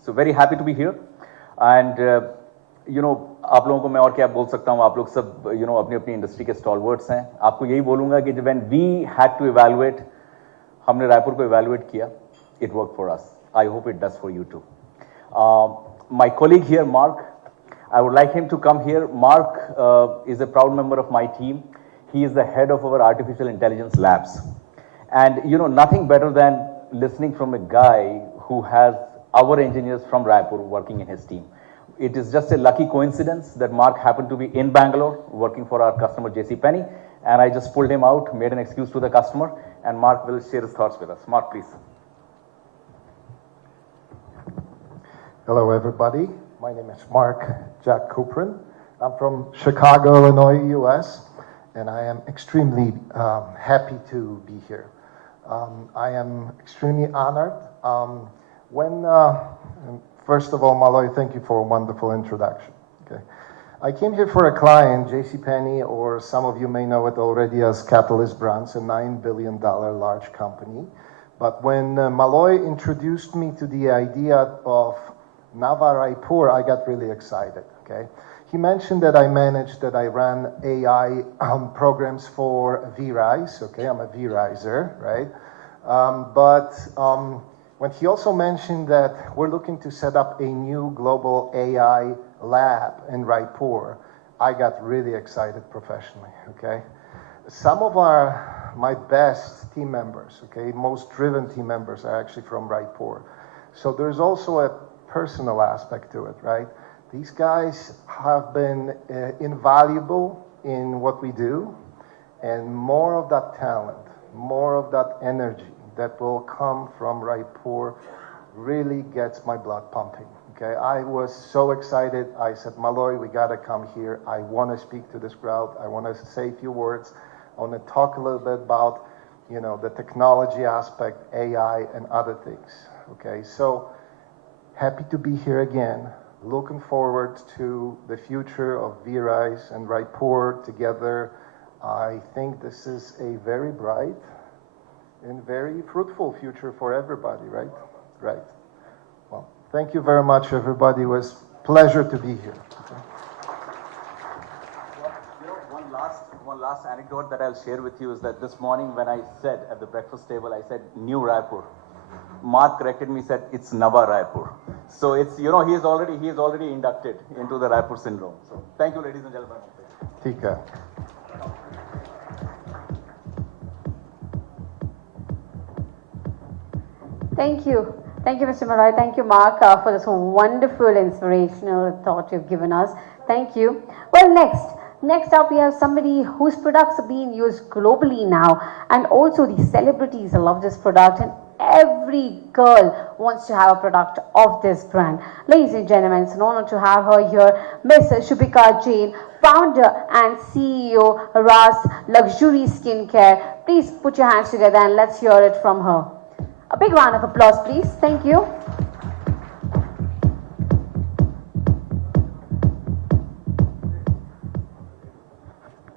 So very happy to be here. And आप लोगों को मैं और क्या बोल सकता हूँ, आप लोग सब अपनी अपनी इंडस्ट्री के स्टॉलवर्ड्स हैं. आपको यही बोलूँगा कि when we had to evaluate, हमने रायपुर को evaluate किया, it worked for us. I hope it does for you too. My colleague here, Mark, I would like him to come here. Mark is a proud member of my team. He is the head of our artificial intelligence labs. And nothing better than listening from a guy who has our engineers from Raipur working in his team. It is just a lucky coincidence that Mark happened to be in Bangalore working for our customer JCPenney, and I just pulled him out, made an excuse to the customer, and Mark will share his thoughts with us. Mark, please. Hello, everybody. My name is Mark Jack Cuprin. I'm from Chicago, Illinois, US, and I am extremely happy to be here. I am extremely honored. First of all, Malloy, thank you for a wonderful introduction. Okay. I came here for a client, JCPenney, or some of you may know it already as Catalyst Brands, a $9 billion large company. But when Malloy introduced me to the idea of Nava Raipur, I got really excited. Okay. He mentioned that I ran AI programs for VRISE. Okay, I'm a VRISer, right? When he also mentioned that we're looking to set up a new global AI lab in Raipur, I got really excited professionally, okay? Some of my best team members, okay, most driven team members are actually from Raipur. So there's also a personal aspect to it, right? These guys have been invaluable in what we do, and more of that talent, more of that energy that will come from Raipur really gets my blood pumping, okay? I was so excited. I said, Malloy, we gotta come here. I wanna speak to this crowd. I wanna say a few words. I wanna talk a little bit about, the technology aspect, AI, and other things, okay? So, happy to be here again. Looking forward to the future of VRISE and Raipur together. I think this is a very bright and very fruitful future for everybody, right? Right. Well, thank you very much, everybody. It was a pleasure to be here. Okay. One last anecdote that I'll share with you is that this morning when I said at the breakfast table, I said New Raipur. Mark corrected me, said it's Nava Raipur. So it's, he is already inducted into the Raipur syndrome. So thank you, ladies and gentlemen. Tika. Thank you. Thank you, Mr. Malloy. Thank you, Mark, for this wonderful, inspirational thought you've given us. Thank you. Well, next up, we have somebody whose products are being used globally now, and also the celebrities love this product, and every girl wants to have a product of this brand. Ladies and gentlemen, it's an honor to have her here, Ms. Shubhika Jain, founder and CEO, Ras Luxury Skincare. Please put your hands together and let's hear it from her. A big round of applause, please. Thank you.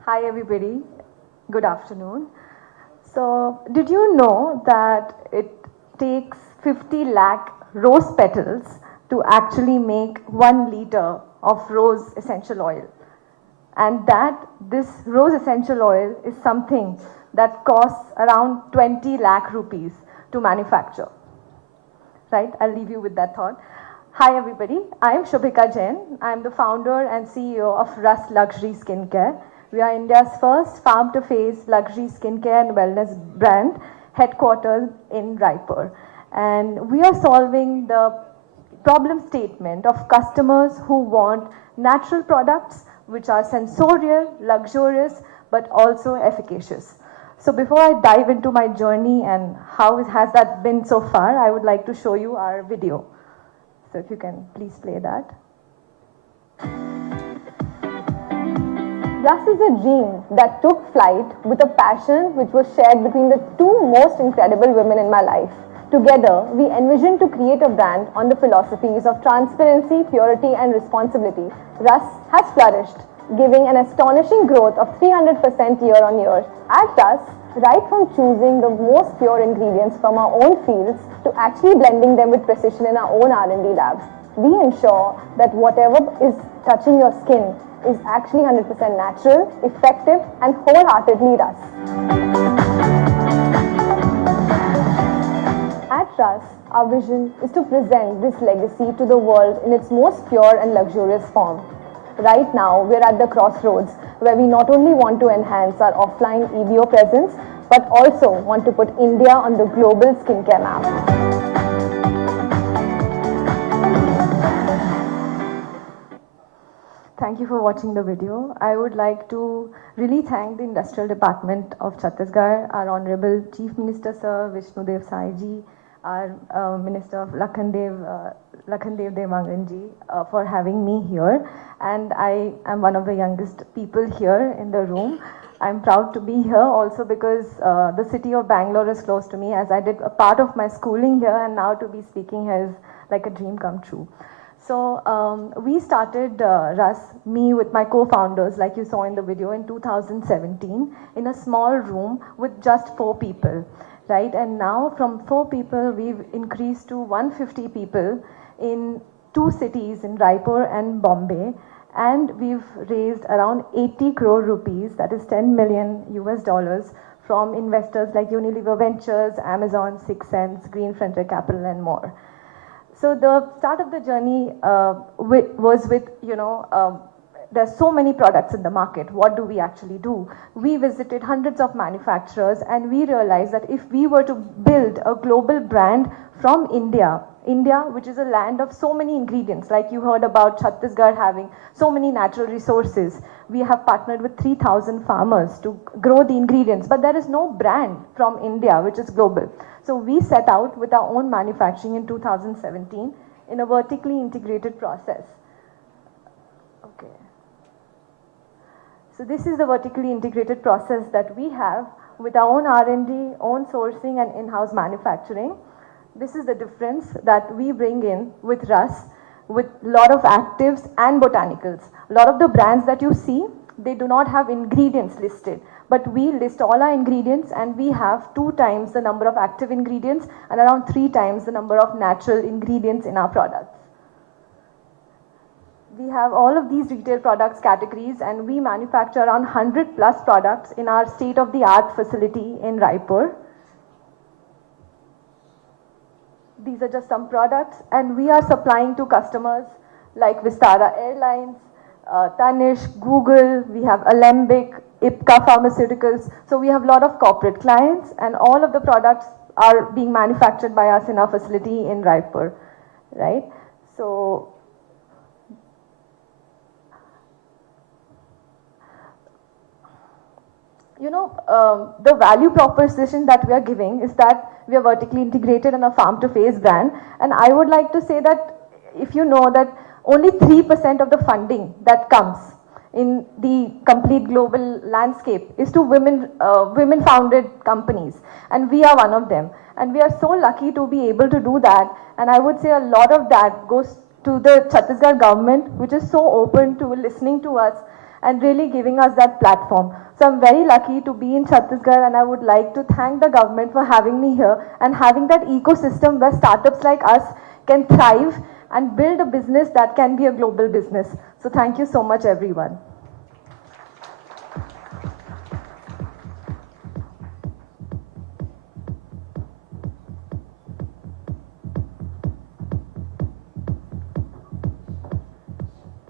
Hi, everybody. Good afternoon. So, did you know that it takes 50 lakh rose petals to actually make 1 liter of rose essential oil? And that this rose essential oil is something that costs around 20 lakh rupees to manufacture. Right? I'll leave you with that thought. Hi, everybody. I'm Shubhika Jain. I'm the founder and CEO of Ras Luxury Skincare. We are India's first farm-to-face luxury skincare and wellness brand, headquartered in Raipur. And we are solving the problem statement of customers who want natural products which are sensorial, luxurious, but also efficacious. So before I dive into my journey and how has that been so far, I would like to show you our video. So if you can please play that. Russ is a dream that took flight with a passion which was shared between the two most incredible women in my life. Together, we envisioned to create a brand on the philosophies of transparency, purity, and responsibility. Russ has flourished, giving an astonishing growth of 300% year on year. At Russ, right from choosing the most pure ingredients from our own fields to actually blending them with precision in our own R&D labs, we ensure that whatever is touching your skin is actually 100% natural, effective, and wholeheartedly Russ. At Russ, our vision is to present this legacy to the world in its most pure and luxurious form. Right now, we're at the crossroads where we not only want to enhance our offline EBO presence, but also want to put India on the global skincare map. Thank you for watching the video. I would like to really thank the Industrial Department of Chhattisgarh, our Honorable Chief Minister Sir Vishnu Dev Sai ji, our Minister of Lakhandev Devangan ji, for having me here. And I am one of the youngest people here in the room. I'm proud to be here also because the city of Bangalore is close to me, as I did a part of my schooling here, and now to be speaking here is like a dream come true. So we started Russ, me with my co-founders, like you saw in the video, in 2017 in a small room with just 4 people, right? And now from 4 people, we've increased to 150 people in 2 cities, in Raipur and Bombay. And we've raised around 80 crore rupees, that is $10 million US, from investors like Unilever Ventures, Amazon, 6 Sense, Green Frontier Capital, and more. So the start of the journey was with, there's so many products in the market. What do we actually do? We visited hundreds of manufacturers, and we realized that if we were to build a global brand from India, which is a land of so many ingredients, like you heard about Chhattisgarh having so many natural resources. We have partnered with 3,000 farmers to grow the ingredients, but there is no brand from India which is global. So we set out with our own manufacturing in 2017 in a vertically integrated process. Okay. So this is the vertically integrated process that we have with our own R&D, own sourcing, and in-house manufacturing. This is the difference that we bring in with Russ, with a lot of actives and botanicals. A lot of the brands that you see, they do not have ingredients listed, but we list all our ingredients, and we have 2 times the number of active ingredients and around 3 times the number of natural ingredients in our products. We have all of these retail products categories, and we manufacture around 100 plus products in our state-of-the-art facility in Raipur. These are just some products, and we are supplying to customers like Vistara Airlines, Tanish, Google, we have Alembic, Ipca Pharmaceuticals. So we have a lot of corporate clients, and all of the products are being manufactured by us in our facility in Raipur, right? So the value proposition that we are giving is that we are vertically integrated and a farm-to-face brand. And I would like to say that if you know that only 3% of the funding that comes in the complete global landscape is to women-founded companies. And we are one of them. And we are so lucky to be able to do that. And I would say a lot of that goes to the Chhattisgarh government, which is so open to listening to us and really giving us that platform. So I'm very lucky to be in Chhattisgarh, and I would like to thank the government for having me here and having that ecosystem where startups like us can thrive and build a business that can be a global business. So thank you so much, everyone.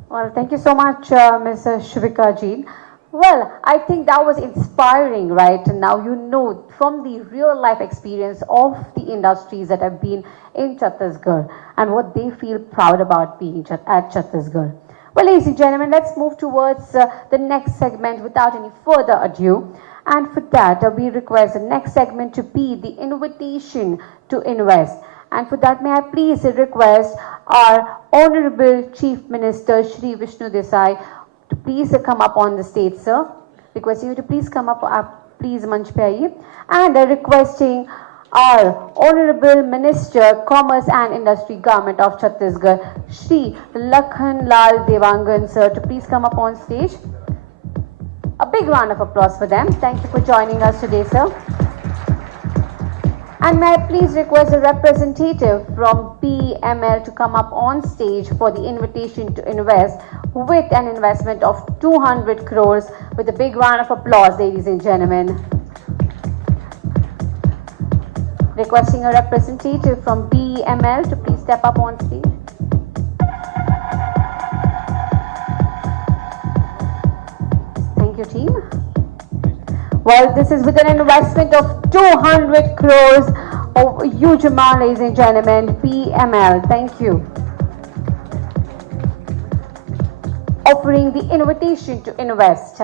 Well, thank you so much, Ms. Shivika ji. Well, I think that was inspiring, right? And now you know from the real life experience of the industries that have been in Chhattisgarh and what they feel proud about being at Chhattisgarh. Well, ladies and gentlemen, let's move towards the next segment without any further ado. And for that, we request the next segment to be the invitation to invest. And for that, may I please request our Honorable Chief Minister, Shri Vishnu Desai, to please come up on the stage, sir. Requesting you to please come up, please manch pe aiye. And requesting our Honorable Minister, Commerce and Industry, Government of Chhattisgarh, Shri Lakhan Lal Devangan, sir, to please come up on stage. A big round of applause for them. Thank you for joining us today, sir. And may I please request a representative from PML to come up on stage for the invitation to invest with an investment of 200 crores with a big round of applause, ladies and gentlemen. Requesting a representative from PML to please step up on stage. Thank you, team. Well, this is with an investment of 200 crores, a huge amount, ladies and gentlemen. PML, thank you. Offering the invitation to invest.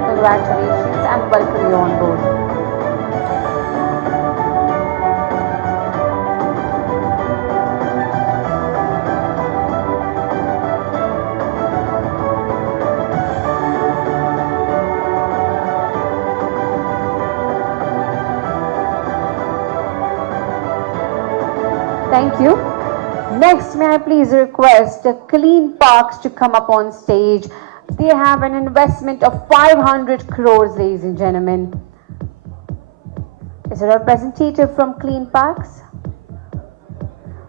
Congratulations and welcome you on board. Thank you. Next, may I please request Clean Parks to come up on stage. They have an investment of 500 crores, ladies and gentlemen. Is a representative from Clean Parks?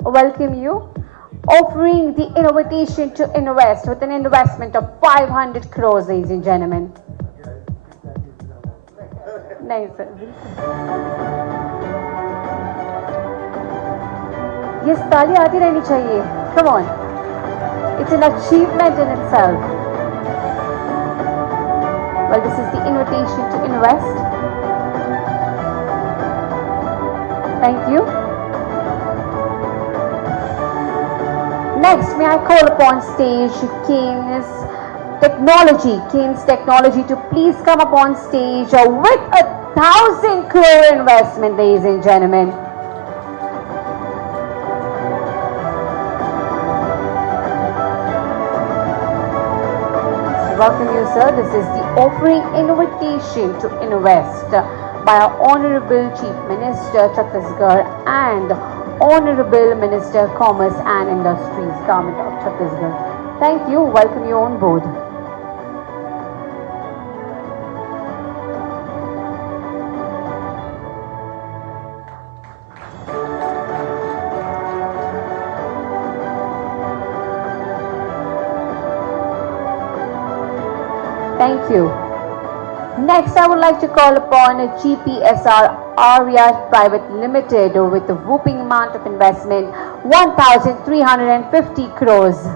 Welcome you. Offering the invitation to invest with an investment of 500 crores, ladies and gentlemen. Nice, sir. Yes, ताली आती रहनी चाहिए. Come on. It's an achievement in itself. Well, this is the invitation to invest. Thank you. Next, may I call upon stage Keynes Technology to please come up on stage with 1,000 crore investment, ladies and gentlemen. Welcome you, sir. This is the offering invitation to invest by our Honorable Chief Minister, Chhattisgarh, and Honorable Minister, Commerce and Industries, Government of Chhattisgarh. Thank you. Welcome you on board. Thank you. Next, I would like to call upon a GPSR Arya Private Limited with a whopping amount of investment 1,350 crores.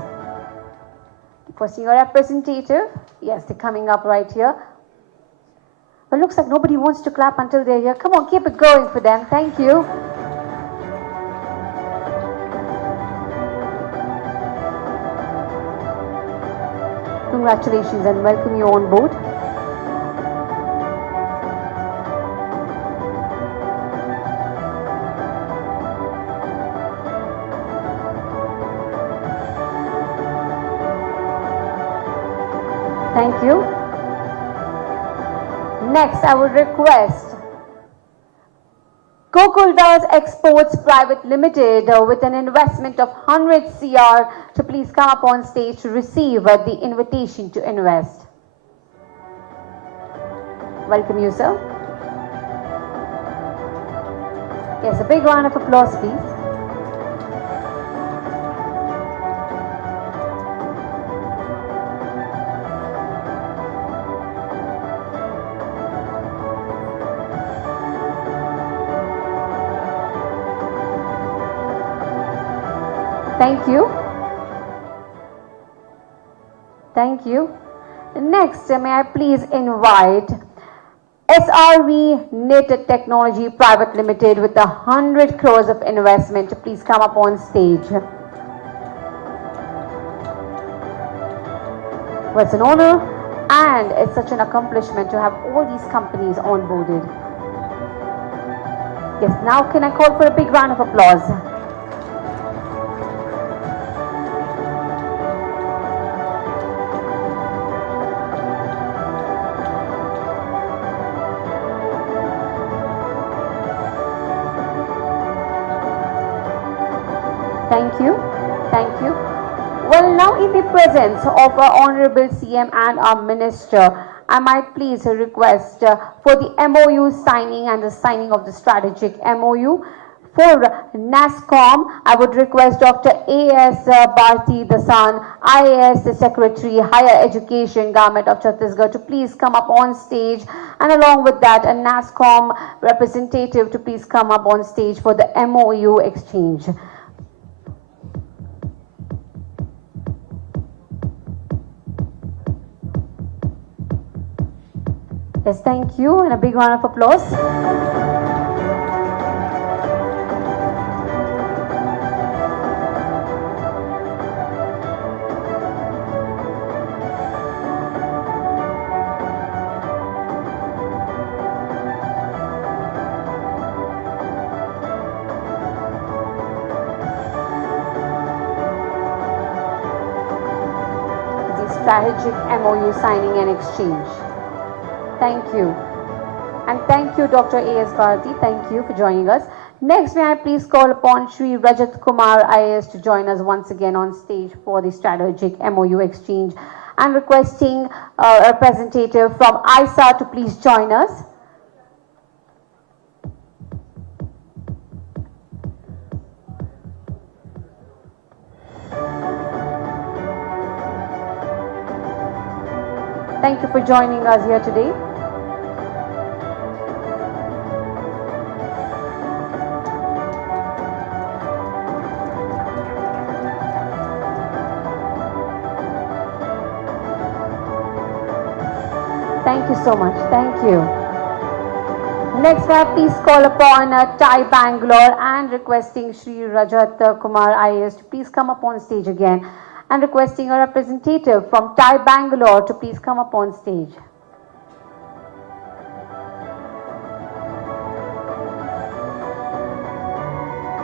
Requesting your representative. Yes, they're coming up right here. But looks like nobody wants to clap until they're here. Come on, keep it going for them. Thank you. Congratulations and welcome you on board. Thank you. Next, I would request Gokuldas Exports Private Limited with an investment of 100 CR to please come up on stage to receive the invitation to invest. Welcome you, sir. Yes, a big round of applause, please. Thank you. Thank you. Next, may I please invite SRV Knit Technology Private Limited with 100 crores of investment to please come up on stage. Well, it's an honor and it's such an accomplishment to have all these companies onboarded. Yes, now can I call for a big round of applause? Thank you. Thank you. Well, now in the presence of our Honorable CM and our Minister, I might please request for the MOU signing and the signing of the strategic MOU. For NASSCOM, I would request Dr. A.S. Bharti Dasan, IAS Secretary, Higher Education, Government of Chhattisgarh, to please come up on stage, and along with that, a NASSCOM representative to please come up on stage for the MOU exchange. Yes, thank you, and a big round of applause. The strategic MOU signing and exchange. Thank you. And thank you, Dr. A.S. Bharti. Thank you for joining us. Next, may I please call upon Shri Rajat Kumar IAS to join us once again on stage for the strategic MOU exchange, and requesting a representative from ISA to please join us. Thank you for joining us here today. Thank you so much. Thank you. Next, may I please call upon TI Bangalore and requesting Shri Rajat Kumar IAS to please come up on stage again, and requesting a representative from TI Bangalore to please come up on stage.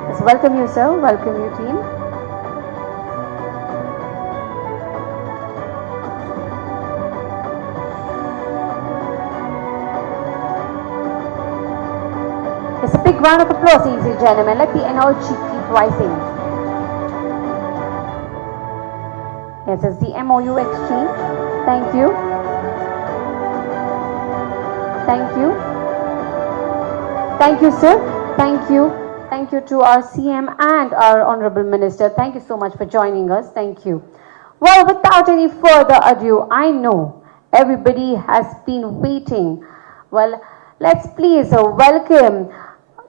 Yes, welcome you, sir. Welcome you, team. It's a big round of applause, ladies and gentlemen. Let the energy keep rising. Yes, it's the MOU exchange. Thank you. Thank you. Thank you, sir. Thank you. Thank you to our CM and our Honorable Minister. Thank you so much for joining us. Thank you. Well, without any further ado, I know everybody has been waiting. Well, let's please welcome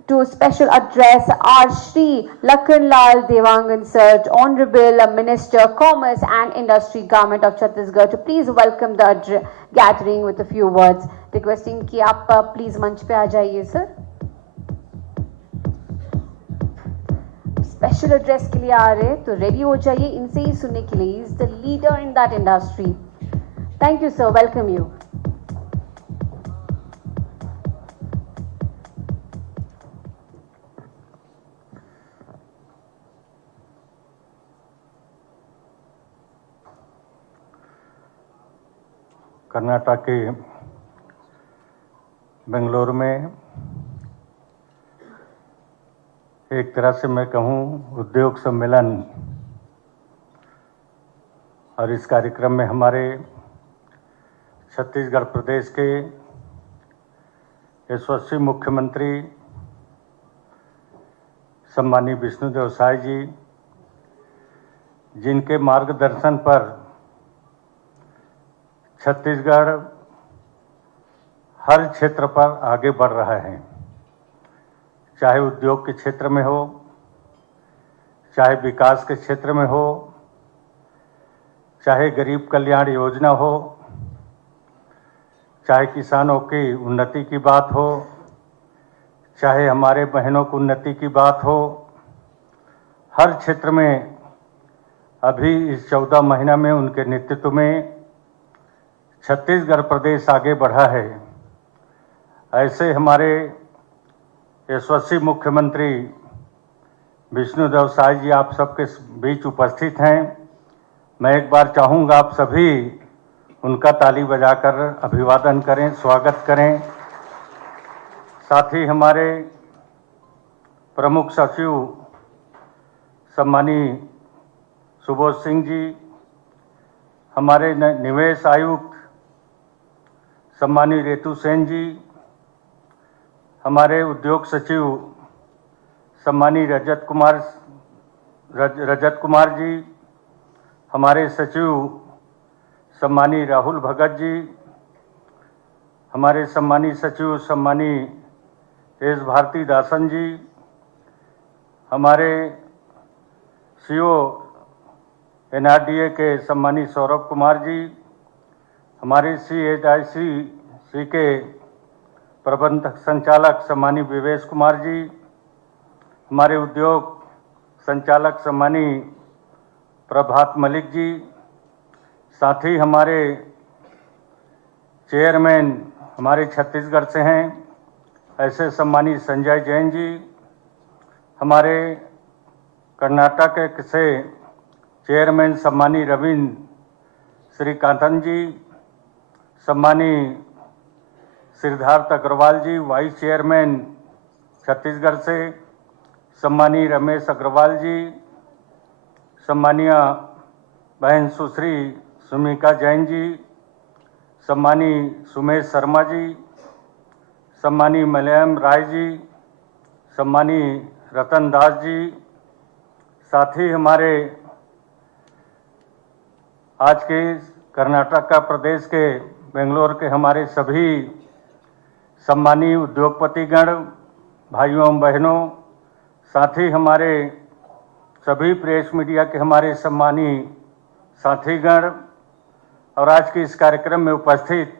to special address our Shri Lakhanlal Devangan Sir, Honorable Minister, Commerce and Industry, Government of Chhattisgarh, to please welcome the gathering with a few words. Requesting कि आप please मंच पे आ जाइए sir. Special address के लिए आ रहे तो ready हो जाइए, इनसे ही सुनने के लिए. He is the leader in that industry. Thank you sir. Welcome you. Karnataka के बेंगलुरु में एक तरह से मैं कहूँ उद्योग सम्मेलन, और इस कार्यक्रम में हमारे छत्तीसगढ़ प्रदेश के यशस्वी मुख्यमंत्री सम्मानीय विष्णुदेव साय जी, जिनके मार्गदर्शन पर छत्तीसगढ़ हर क्षेत्र पर आगे बढ़ रहा है, चाहे उद्योग के क्षेत्र में हो, चाहे विकास के क्षेत्र में हो, चाहे गरीब कल्याण योजना हो, चाहे किसानों की उन्नति की बात हो, चाहे हमारे बहनों की उन्नति की बात हो, हर क्षेत्र में अभी इस 14 महीना में उनके नेतृत्व में छत्तीसगढ़ प्रदेश आगे बढ़ा है। ऐसे हमारे यशस्वी मुख्यमंत्री विष्णुदेव साय जी आप सबके बीच उपस्थित हैं। मैं एक बार चाहूँगा आप सभी उनका ताली बजाकर अभिवादन करें, स्वागत करें। साथ ही हमारे प्रमुख सचिव सम्मानीय सुबोध सिंह जी, हमारे निवेश आयुक्त सम्मानीय रेतु सेन जी, हमारे उद्योग सचिव सम्मानीय रजत कुमार जी, हमारे सचिव सम्मानीय राहुल भगत जी, हमारे सम्मानीय सचिव सम्मानीय एस भारती दासन जी, हमारे सीओ NRDA के सम्मानीय सौरभ कुमार जी, हमारे CHIC के प्रबंधक संचालक सम्मानीय विवेश कुमार जी, हमारे उद्योग संचालक सम्मानीय प्रभात मलिक जी, साथ ही हमारे चेयरमैन हमारे छत्तीसगढ़ से हैं ऐसे सम्मानीय संजय जैन जी, हमारे कर्नाटक से चेयरमैन सम्मानीय रविंद्र श्रीकांतन जी, सम्मानीय सिद्धार्थ अग्रवाल जी, वाइस चेयरमैन छत्तीसगढ़ से सम्मानीय रमेश अग्रवाल जी, सम्मानीय बहन सुश्री सुमिका जैन जी, सम्मानीय सुमेश शर्मा जी, सम्मानीय मलयम राय जी, सम्मानीय रतन दास जी, साथ ही हमारे आज के कर्नाटक का प्रदेश के बेंगलोर के हमारे सभी सम्मानीय उद्योगपतिगण, भाइयों एवं बहनों, साथ ही हमारे सभी प्रेस मीडिया के हमारे सम्मानीय साथीगण और आज के इस कार्यक्रम में उपस्थित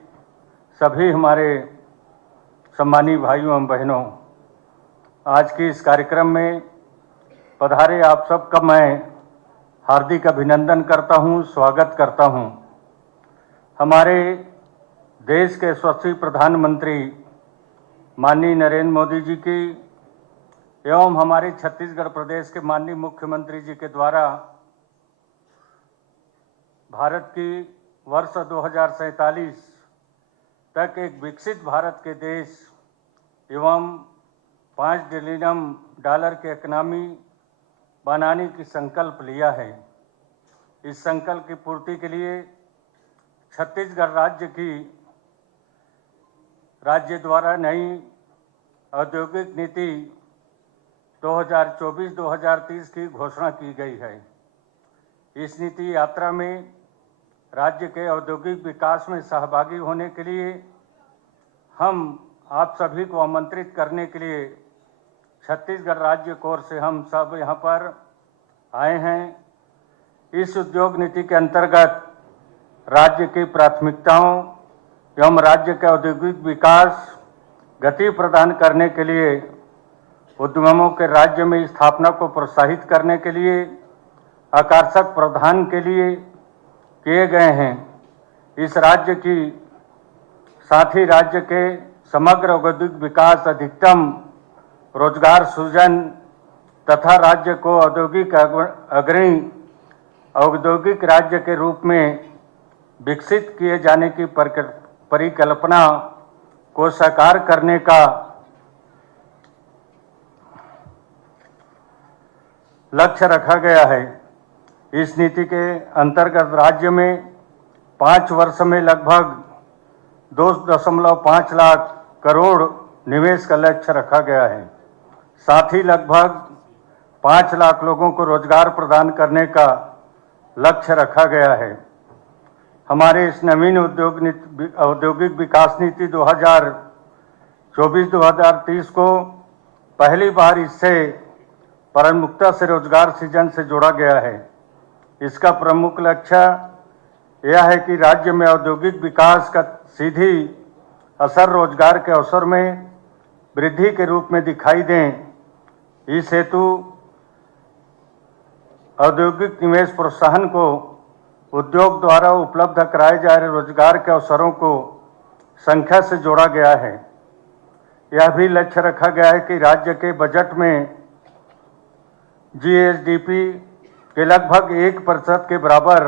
सभी हमारे सम्मानीय भाइयों एवं बहनों, आज के इस कार्यक्रम में पधारे आप सबका मैं हार्दिक अभिनंदन करता हूं, स्वागत करता हूं। हमारे देश के यशस्वी प्रधानमंत्री माननीय नरेंद्र मोदी जी की एवं हमारे छत्तीसगढ़ प्रदेश के माननीय मुख्यमंत्री जी के द्वारा भारत की वर्ष 2047 तक एक विकसित भारत के देश एवं $5 ट्रिलियन की इकोनॉमी बनाने की संकल्प लिया है। इस संकल्प की पूर्ति के लिए छत्तीसगढ़ राज्य द्वारा नई औद्योगिक नीति 2024-2030 की घोषणा की गई है। इस नीति यात्रा में राज्य के औद्योगिक विकास में सहभागी होने के लिए हम आप सभी को आमंत्रित करने के लिए छत्तीसगढ़ राज्य कोर से हम सब यहाँ पर आए हैं। इस उद्योग नीति के अंतर्गत राज्य की प्राथमिकताओं एवं राज्य के औद्योगिक विकास गति प्रदान करने के लिए उद्यमों के राज्य में स्थापना को प्रोत्साहित करने के लिए आकर्षक प्रावधान के लिए किए गए हैं। इस राज्य की साथ ही राज्य के समग्र औद्योगिक विकास, अधिकतम रोजगार सृजन तथा राज्य को औद्योगिक अग्रणी औद्योगिक राज्य के रूप में विकसित किए जाने की परिकल्पना को साकार करने का लक्ष्य रखा गया है। इस नीति के अंतर्गत राज्य में 5 वर्ष में लगभग 2.5 लाख करोड़ निवेश का लक्ष्य रखा गया है। साथ ही लगभग 5 लाख लोगों को रोजगार प्रदान करने का लक्ष्य रखा गया है। हमारे इस नवीन औद्योगिक विकास नीति 2024-2030 को पहली बार इससे प्रमुखता से रोजगार सृजन से जोड़ा गया है। इसका प्रमुख लक्ष्य यह है कि राज्य में औद्योगिक विकास का सीधी असर रोजगार के अवसर में वृद्धि के रूप में दिखाई दें। इस हेतु औद्योगिक निवेश प्रोत्साहन को उद्योग द्वारा उपलब्ध कराए जा रहे रोजगार के अवसरों को संख्या से जोड़ा गया है। यह भी लक्ष्य रखा गया है कि राज्य के बजट में जीएसडीपी के लगभग 1% के बराबर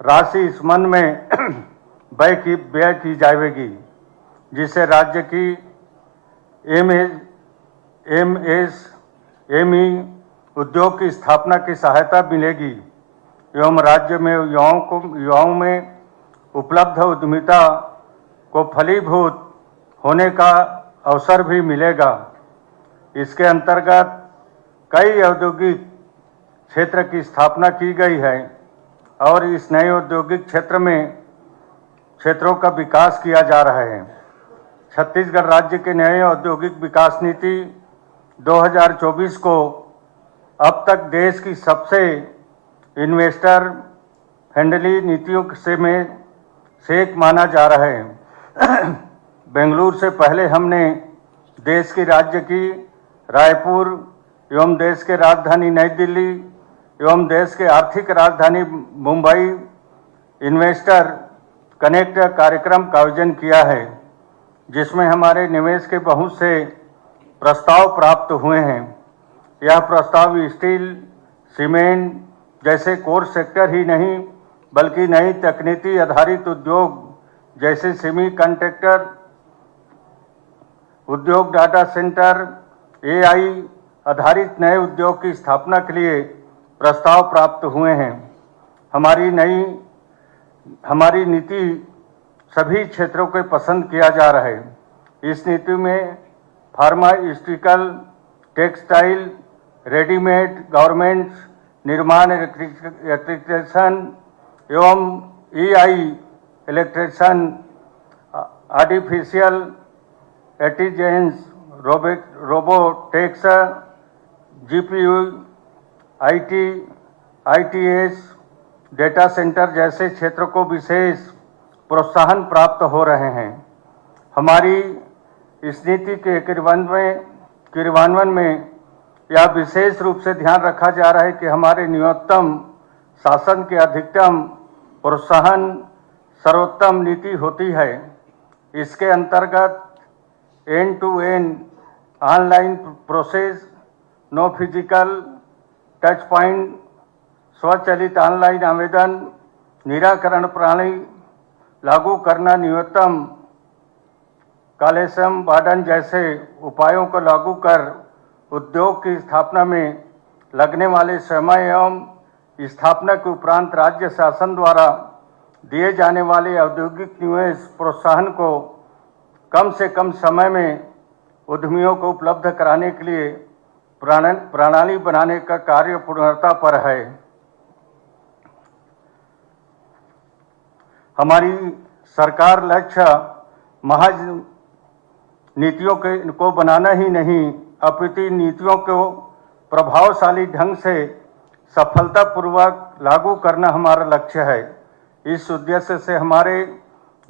राशि इस मन में व्यय की जाएगी, जिससे राज्य की एमएसएमई उद्योग की स्थापना की सहायता मिलेगी एवं राज्य में युवाओं में उपलब्ध उद्यमिता को फलीभूत होने का अवसर भी मिलेगा। इसके अंतर्गत कई औद्योगिक क्षेत्र की स्थापना की गई है और इस नए औद्योगिक क्षेत्रों का विकास किया जा रहा है। छत्तीसगढ़ राज्य के नए औद्योगिक विकास नीति 2024 को अब तक देश की सबसे इन्वेस्टर फ्रेंडली नीतियों से एक माना जा रहा है। बेंगलुरु से पहले हमने देश की राज्य की रायपुर एवं देश के राजधानी नई दिल्ली एवं देश के आर्थिक राजधानी मुंबई इन्वेस्टर कनेक्ट कार्यक्रम का आयोजन किया है, जिसमें हमारे निवेश के बहुत से प्रस्ताव प्राप्त हुए हैं। यह प्रस्ताव स्टील, सीमेंट जैसे कोर सेक्टर ही नहीं बल्कि नई तकनीकी आधारित उद्योग जैसे सेमीकंडक्टर उद्योग, डाटा सेंटर, एआई आधारित नए उद्योग की स्थापना के लिए प्रस्ताव प्राप्त हुए हैं। हमारी नीति सभी क्षेत्रों को पसंद किया जा रहा है। इस नीति में फार्मास्यूटिकल, टेक्सटाइल, रेडीमेड गारमेंट्स, निर्माण, इलेक्ट्रिशियन एवं AI electrician, artificial intelligence, robotics, GPU, ITS, data centre जैसे क्षेत्रों को विशेष प्रोत्साहन प्राप्त हो रहे हैं। हमारी इस नीति के क्रियान्वयन में यह विशेष रूप से ध्यान रखा जा रहा है कि हमारे न्यूनतम शासन के अधिकतम प्रोत्साहन सर्वोत्तम नीति होती है। इसके अंतर्गत end to end online process, no physical touch point, स्वचालित ऑनलाइन आवेदन निराकरण प्रणाली लागू करना, न्यूनतम कलेक्शन वार्डन जैसे उपायों को लागू कर उद्योग की स्थापना में लगने वाले समय एवं स्थापना के उपरांत राज्य शासन द्वारा दिए जाने वाले औद्योगिक निवेश प्रोत्साहन को कम से कम समय में उद्यमियों को उपलब्ध कराने के लिए प्रणाली बनाने का कार्य पूर्णता पर है। हमारी सरकार लक्ष्य महज नीतियों को बनाना ही नहीं अपितु नीतियों को प्रभावशाली ढंग से सफलतापूर्वक लागू करना हमारा लक्ष्य है। इस उद्देश्य से हमारे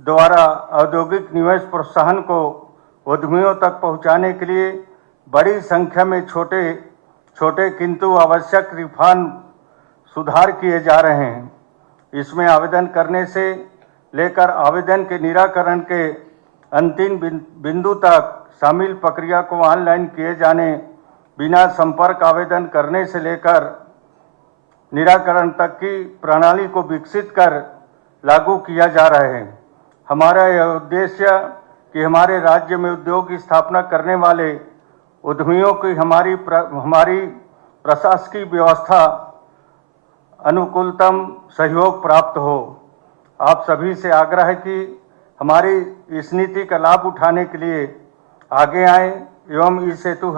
द्वारा औद्योगिक निवेश प्रोत्साहन को उद्यमियों तक पहुंचाने के लिए बड़ी संख्या में छोटे किंतु आवश्यक रिफॉर्म सुधार किए जा रहे हैं। इसमें आवेदन करने से लेकर आवेदन के निराकरण के अंतिम बिंदु तक शामिल प्रक्रिया को ऑनलाइन किए जाने, बिना संपर्क आवेदन करने से लेकर निराकरण तक की प्रणाली को विकसित कर लागू किया जा रहा है। हमारा यह उद्देश्य कि हमारे राज्य में उद्योग की स्थापना करने वाले उद्यमियों की हमारी प्रशासकीय व्यवस्था अनुकूलतम सहयोग प्राप्त हो। आप सभी से आग्रह है कि हमारी इस नीति का लाभ उठाने के लिए आगे आए एवं इस हेतु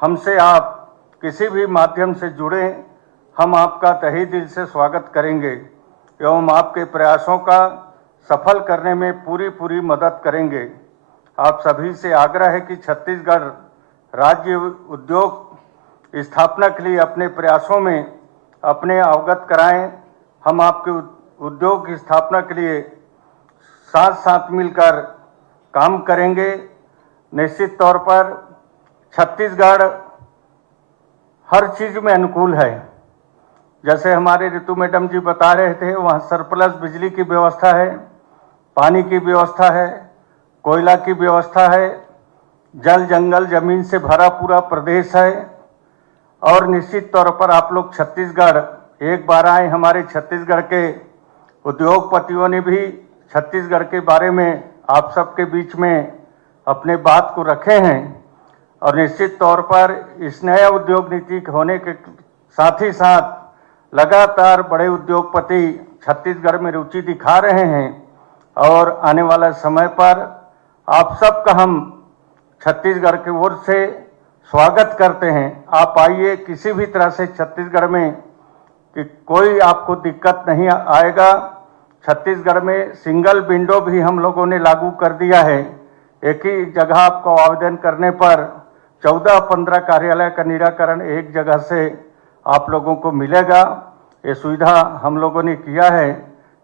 हमसे आप किसी भी माध्यम से जुड़े, हम आपका तहे दिल से स्वागत करेंगे एवं आपके प्रयासों का सफल करने में पूरी मदद करेंगे। आप सभी से आग्रह है कि छत्तीसगढ़ राज्य उद्योग स्थापना के लिए अपने प्रयासों में अपने अवगत कराएं। हम आपके उद्योग की स्थापना के लिए साथ साथ मिलकर काम करेंगे। निश्चित तौर पर छत्तीसगढ़ हर चीज में अनुकूल है। जैसे हमारे ऋतु मैडम जी बता रहे थे, वहाँ सरप्लस बिजली की व्यवस्था है, पानी की व्यवस्था है, कोयला की व्यवस्था है, जल जंगल जमीन से भरा पूरा प्रदेश है। और निश्चित तौर पर आप लोग छत्तीसगढ़ एक बार आए, हमारे छत्तीसगढ़ के उद्योगपतियों ने भी छत्तीसगढ़ के बारे में आप सबके बीच में अपने बात को रखे हैं। और निश्चित तौर पर इस नया उद्योग नीति होने के साथ ही साथ लगातार बड़े उद्योगपति छत्तीसगढ़ में रुचि दिखा रहे हैं। और आने वाला समय पर आप सबका हम छत्तीसगढ़ की ओर से स्वागत करते हैं। आप आइए, किसी भी तरह से छत्तीसगढ़ में कि कोई आपको दिक्कत नहीं आएगा। छत्तीसगढ़ में सिंगल विंडो भी हम लोगों ने लागू कर दिया है। एक ही जगह आपको आवेदन करने पर 14-15 कार्यालय का निराकरण एक जगह से आप लोगों को मिलेगा। ये सुविधा हम लोगों ने किया है।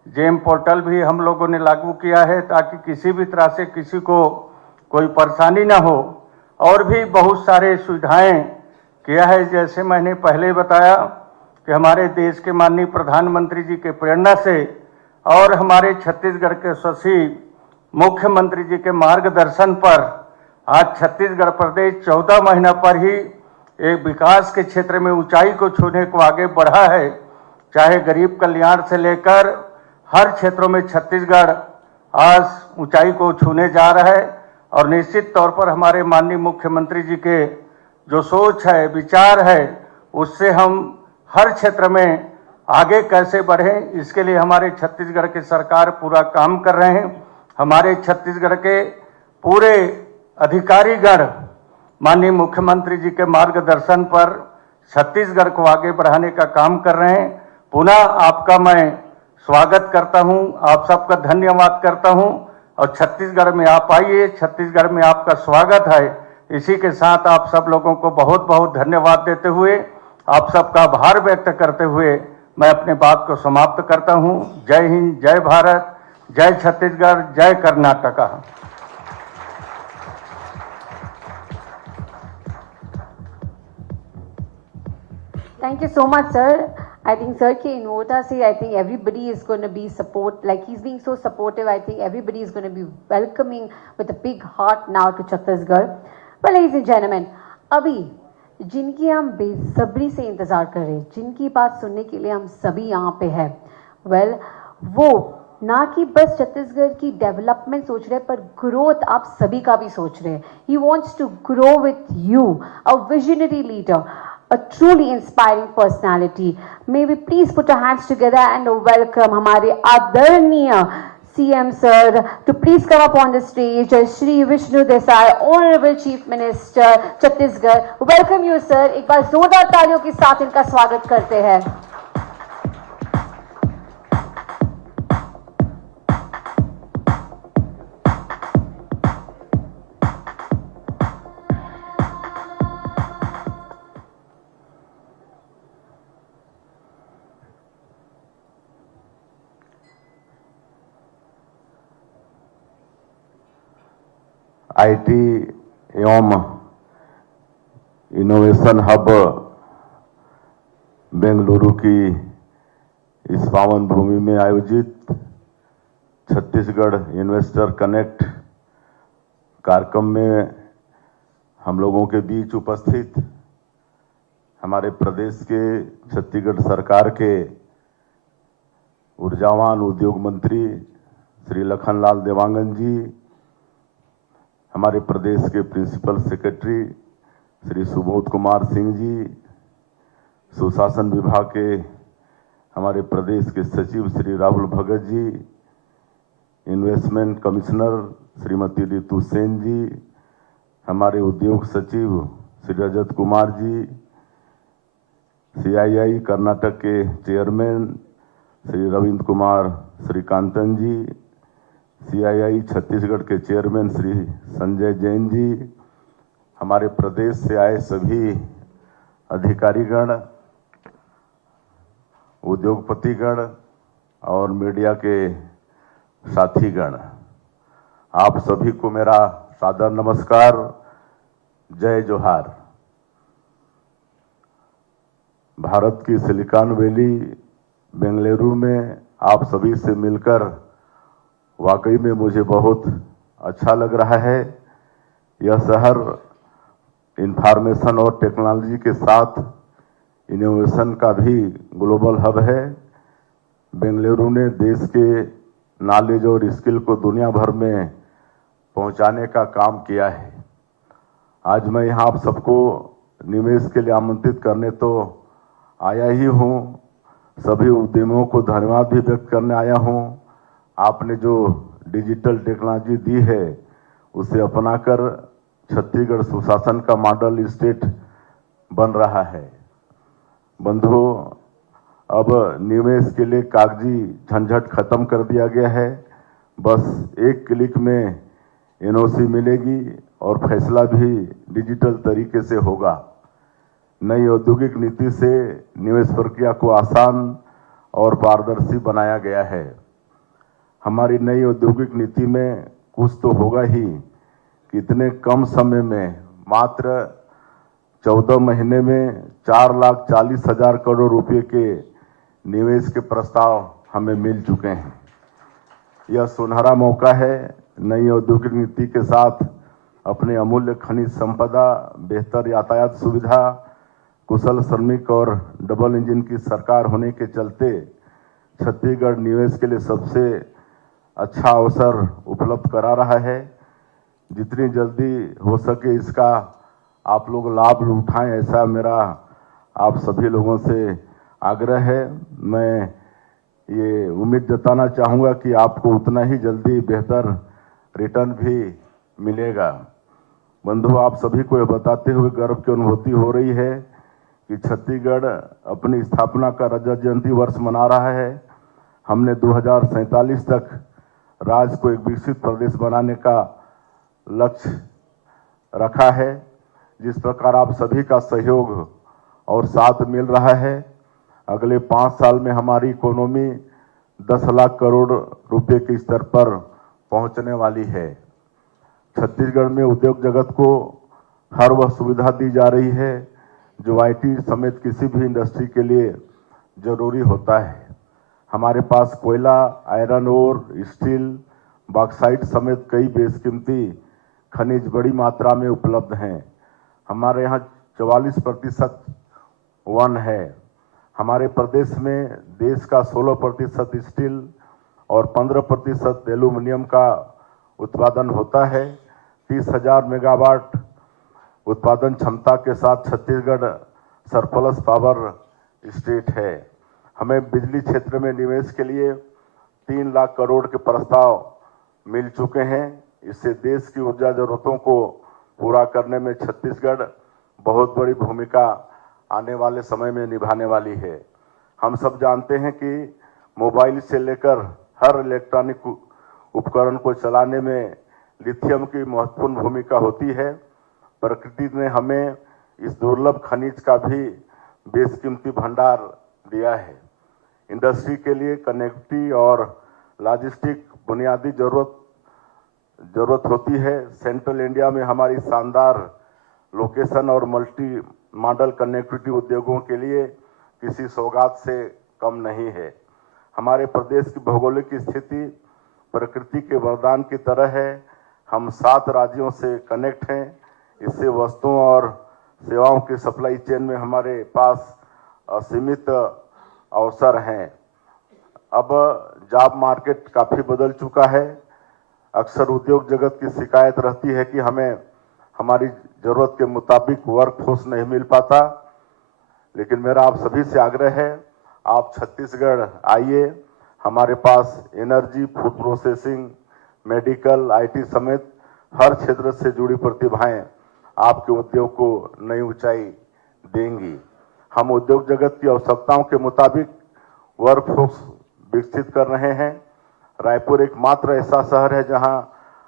जेम पोर्टल भी हम लोगों ने लागू किया है ताकि किसी भी तरह से किसी को कोई परेशानी ना हो। और भी बहुत सारे सुविधाएं किया है। जैसे मैंने पहले बताया कि हमारे देश के माननीय प्रधानमंत्री जी के प्रेरणा से और हमारे छत्तीसगढ़ के सचिव मुख्यमंत्री जी के मार्गदर्शन पर आज छत्तीसगढ़ प्रदेश 14 महीना पर ही एक विकास के क्षेत्र में ऊंचाई को छूने को आगे बढ़ा है। चाहे गरीब कल्याण से लेकर हर क्षेत्रों में छत्तीसगढ़ आज ऊंचाई को छूने जा रहा है। और निश्चित तौर पर हमारे माननीय मुख्यमंत्री जी के जो सोच है, विचार है, उससे हम हर क्षेत्र में आगे कैसे बढ़ें, इसके लिए हमारे छत्तीसगढ़ की सरकार पूरा काम कर रहे हैं। हमारे छत्तीसगढ़ के पूरे अधिकारीगण माननीय मुख्यमंत्री जी के मार्गदर्शन पर छत्तीसगढ़ को आगे बढ़ाने का काम कर रहे हैं। पुनः आपका मैं स्वागत करता हूं, आप सबका धन्यवाद करता हूं। और छत्तीसगढ़ में आप आइए, छत्तीसगढ़ में आपका स्वागत है। इसी के साथ आप सब लोगों को बहुत बहुत धन्यवाद देते हुए, आप सबका आभार व्यक्त करते हुए मैं अपने बात को समाप्त करता हूं। जय हिंद, जय भारत, जय छत्तीसगढ़, जय Karnataka. Thank you so much, sir. I think sir ke nota se I think everybody is going to be like he's being so supportive. I think everybody is going to be welcoming with a big heart now to Chhattisgarh. Well, ladies and gentlemen, अभी जिनकी हम बेसब्री से इंतजार कर रहे हैं, जिनकी बात सुनने के लिए हम सभी यहाँ पे हैं, well, वो ना कि बस छत्तीसगढ़ की डेवलपमेंट सोच रहे हैं, पर ग्रोथ आप सभी का भी सोच रहे हैं. He wants to grow with you, a visionary leader, a truly inspiring personality. May we please put our hands together and welcome हमारे आदरणीय CM sir to please come up on the stage. Shri Vishnu Desai, Honorable Chief Minister Chhattisgarh. Welcome you sir. एक बार जोरदार तालियों के साथ इनका स्वागत करते हैं. आईटी एवं इनोवेशन हब बेंगलुरु की इस पावन भूमि में आयोजित छत्तीसगढ़ इन्वेस्टर कनेक्ट कार्यक्रम में हम लोगों के बीच उपस्थित हमारे प्रदेश के छत्तीसगढ़ सरकार के ऊर्जावान उद्योग मंत्री श्री लखनलाल देवांगन जी, हमारे प्रदेश के प्रिंसिपल सेक्रेटरी श्री सुबोध कुमार सिंह जी, सुशासन विभाग के हमारे प्रदेश के सचिव श्री राहुल भगत जी, इन्वेस्टमेंट कमिश्नर श्रीमती रितु सेन जी, हमारे उद्योग सचिव श्री रजत कुमार जी, CII कर्नाटक के चेयरमैन श्री रविंद्र कुमार श्रीकांतन जी, CII छत्तीसगढ़ के चेयरमैन श्री संजय जैन जी, हमारे प्रदेश से आए सभी अधिकारीगण, उद्योगपतिगण और मीडिया के साथीगण, आप सभी को मेरा सादर नमस्कार, जय जोहार। भारत की सिलिकॉन वैली बेंगलुरु में आप सभी से मिलकर वाकई में मुझे बहुत अच्छा लग रहा है। यह शहर इंफॉर्मेशन और टेक्नोलॉजी के साथ इनोवेशन का भी ग्लोबल हब है। बेंगलुरु ने देश के नॉलेज और स्किल को दुनिया भर में पहुंचाने का काम किया है। आज मैं यहाँ आप सबको निवेश के लिए आमंत्रित करने तो आया ही हूँ, सभी उद्यमियों को धन्यवाद भी व्यक्त करने आया हूँ। आपने जो डिजिटल टेक्नोलॉजी दी है उसे अपनाकर छत्तीसगढ़ सुशासन का मॉडल स्टेट बन रहा है। बंधुओं, अब निवेश के लिए कागजी झंझट खत्म कर दिया गया है। बस एक क्लिक में एनओसी मिलेगी और फैसला भी डिजिटल तरीके से होगा। नई औद्योगिक नीति से निवेश प्रक्रिया को आसान और पारदर्शी बनाया गया है। हमारी नई औद्योगिक नीति में कुछ तो होगा ही कि इतने कम समय में, मात्र 14 महीने में 4,40,000 करोड़ रुपए के निवेश के प्रस्ताव हमें मिल चुके हैं। यह सुनहरा मौका है नई औद्योगिक नीति के साथ अपने अमूल्य खनिज संपदा, बेहतर यातायात सुविधा, कुशल श्रमिक और डबल इंजन की सरकार होने के चलते छत्तीसगढ़ निवेश के लिए सबसे अच्छा अवसर उपलब्ध करा रहा है। जितनी जल्दी हो सके इसका आप लोग लाभ उठाएं, ऐसा मेरा आप सभी लोगों से आग्रह है। मैं ये उम्मीद जताना चाहूँगा कि आपको उतना ही जल्दी बेहतर रिटर्न भी मिलेगा। बंधु, आप सभी को यह बताते हुए गर्व की अनुभूति हो रही है कि छत्तीसगढ़ अपनी स्थापना का रजत जयंती वर्ष मना रहा है। हमने 2047 तक राज्य को एक विकसित प्रदेश बनाने का लक्ष्य रखा है। जिस प्रकार आप सभी का सहयोग और साथ मिल रहा है, अगले 5 साल में हमारी इकोनॉमी 10 लाख करोड़ रुपए के स्तर पर पहुंचने वाली है। छत्तीसगढ़ में उद्योग जगत को हर वह सुविधा दी जा रही है जो आईटी समेत किसी भी इंडस्ट्री के लिए जरूरी होता है। हमारे पास कोयला, आयरन ओर, स्टील, बॉक्साइट समेत कई बेशकीमती खनिज बड़ी मात्रा में उपलब्ध हैं। हमारे यहाँ 44% वन है। हमारे प्रदेश में देश का 16% स्टील और 15% एल्यूमिनियम का उत्पादन होता है। 30,000 मेगावाट उत्पादन क्षमता के साथ छत्तीसगढ़ सरप्लस पावर स्टेट है। हमें बिजली क्षेत्र में निवेश के लिए 3 लाख करोड़ के प्रस्ताव मिल चुके हैं। इससे देश की ऊर्जा जरूरतों को पूरा करने में छत्तीसगढ़ बहुत बड़ी भूमिका आने वाले समय में निभाने वाली है। हम सब जानते हैं कि मोबाइल से लेकर हर इलेक्ट्रॉनिक उपकरण को चलाने में लिथियम की महत्वपूर्ण भूमिका होती है। प्रकृति ने हमें इस दुर्लभ खनिज का भी बेशकीमती भंडार दिया है। इंडस्ट्री के लिए कनेक्टिविटी और लॉजिस्टिक बुनियादी जरूरत होती है। सेंट्रल इंडिया में हमारी शानदार लोकेशन और मल्टी मॉडल कनेक्टिविटी उद्योगों के लिए किसी सौगात से कम नहीं है। हमारे प्रदेश की भौगोलिक स्थिति प्रकृति के वरदान की तरह है। हम 7 राज्यों से कनेक्ट हैं। इससे वस्तुओं और सेवाओं की सप्लाई चेन में हमारे पास असीमित अवसर हैं। अब जॉब मार्केट काफ़ी बदल चुका है। अक्सर उद्योग जगत की शिकायत रहती है कि हमें हमारी ज़रूरत के मुताबिक वर्क फोर्स नहीं मिल पाता, लेकिन मेरा आप सभी से आग्रह है, आप छत्तीसगढ़ आइए। हमारे पास energy, food processing, medical, IT समेत हर क्षेत्र से जुड़ी प्रतिभाएं आपके उद्योग को नई ऊंचाई देंगी। हम उद्योग जगत की आवश्यकताओं के मुताबिक वर्कफोर्स विकसित कर रहे हैं। रायपुर एकमात्र ऐसा शहर है जहां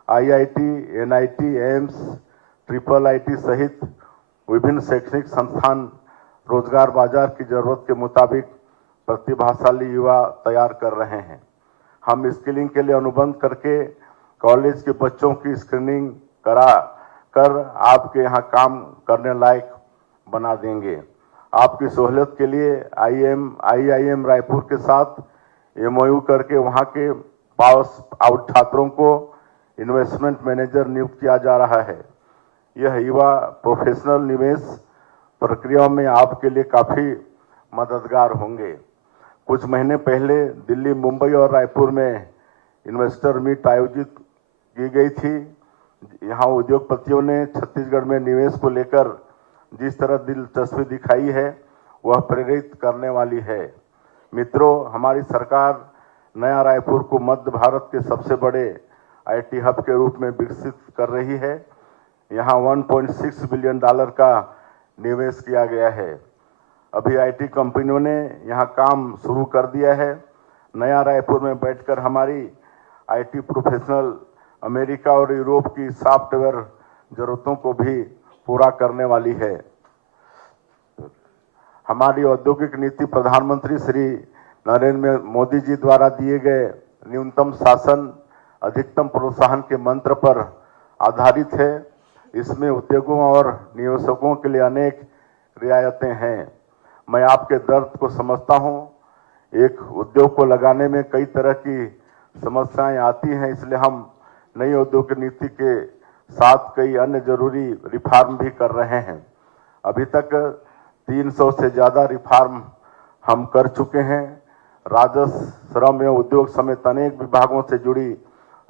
IIT, NIT, AIIMS, triple IT सहित विभिन्न शैक्षणिक संस्थान रोजगार बाजार की जरूरत के मुताबिक प्रतिभाशाली युवा तैयार कर रहे हैं। हम स्किलिंग के लिए अनुबंध करके कॉलेज के बच्चों की स्क्रीनिंग करा कर आपके यहाँ काम करने लायक बना देंगे। आपकी सहूलियत के लिए IIM रायपुर के साथ MOU करके वहाँ के पास आउट छात्रों को इन्वेस्टमेंट मैनेजर नियुक्त किया जा रहा है। यह युवा प्रोफेशनल निवेश प्रक्रिया में आपके लिए काफ़ी मददगार होंगे। कुछ महीने पहले दिल्ली, मुंबई और रायपुर में इन्वेस्टर मीट आयोजित की गई थी। यहाँ उद्योगपतियों ने छत्तीसगढ़ में निवेश को लेकर जिस तरह दिलचस्पी दिखाई है वह प्रेरित करने वाली है। मित्रों, हमारी सरकार नया रायपुर को मध्य भारत के सबसे बड़े IT हब के रूप में विकसित कर रही है। यहाँ $1.6 बिलियन का निवेश किया गया है। अभी IT कंपनियों ने यहाँ काम शुरू कर दिया है। नया रायपुर में बैठकर हमारी IT प्रोफेशनल अमेरिका और यूरोप की सॉफ्टवेयर जरूरतों को भी पूरा करने वाली है। हमारी औद्योगिक नीति प्रधानमंत्री श्री नरेंद्र मोदी जी द्वारा दिए गए न्यूनतम शासन अधिकतम प्रोत्साहन के मंत्र पर आधारित है। इसमें उद्योगों और निवेशकों के लिए अनेक रियायतें हैं। मैं आपके दर्द को समझता हूं। एक उद्योग को लगाने में कई तरह की समस्याएं आती हैं, इसलिए हम नई औद्योगिक नीति के साथ कई अन्य जरूरी रिफॉर्म भी कर रहे हैं। अभी तक 300 से ज़्यादा रिफॉर्म हम कर चुके हैं। राजस्व, श्रम एवं उद्योग समेत अनेक विभागों से जुड़ी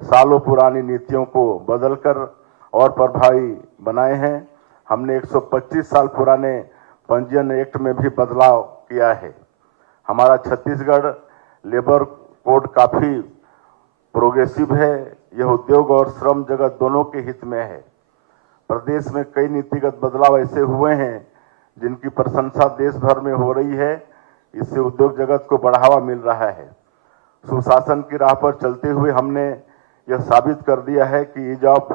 सालों पुरानी नीतियों को बदलकर और प्रभावी बनाए हैं। हमने 125 साल पुराने पंजीयन एक्ट में भी बदलाव किया है। हमारा छत्तीसगढ़ लेबर कोड काफ़ी प्रोग्रेसिव है। यह उद्योग और श्रम जगत दोनों के हित में है। प्रदेश में कई नीतिगत बदलाव ऐसे हुए हैं जिनकी प्रशंसा देश भर में हो रही है। इससे उद्योग जगत को बढ़ावा मिल रहा है। सुशासन की राह पर चलते हुए हमने यह साबित कर दिया है कि ईज ऑफ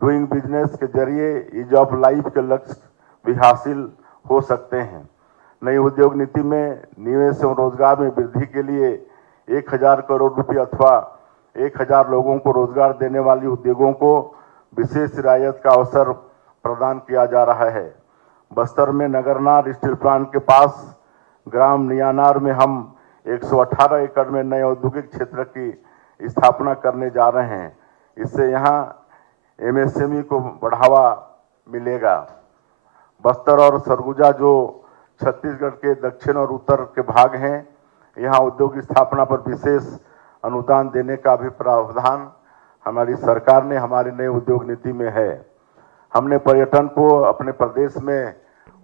डूइंग बिजनेस के जरिए ईज ऑफ लाइफ के लक्ष्य भी हासिल हो सकते हैं। नई उद्योग नीति में निवेश एवं रोजगार में वृद्धि के लिए 1000 करोड़ रुपये अथवा 1000 लोगों को रोजगार देने वाली उद्योगों को विशेष रियायत का अवसर प्रदान किया जा रहा है। बस्तर में नगरनार स्टील प्लांट के पास ग्राम नियानार में हम 118 एकड़ में नए औद्योगिक क्षेत्र की स्थापना करने जा रहे हैं। इससे यहाँ MSME को बढ़ावा मिलेगा। बस्तर और सरगुजा जो छत्तीसगढ़ के दक्षिण और उत्तर के भाग हैं, यहाँ उद्योग स्थापना पर विशेष अनुदान देने का भी प्रावधान हमारी सरकार ने हमारी नई उद्योग नीति में है। हमने पर्यटन को अपने प्रदेश में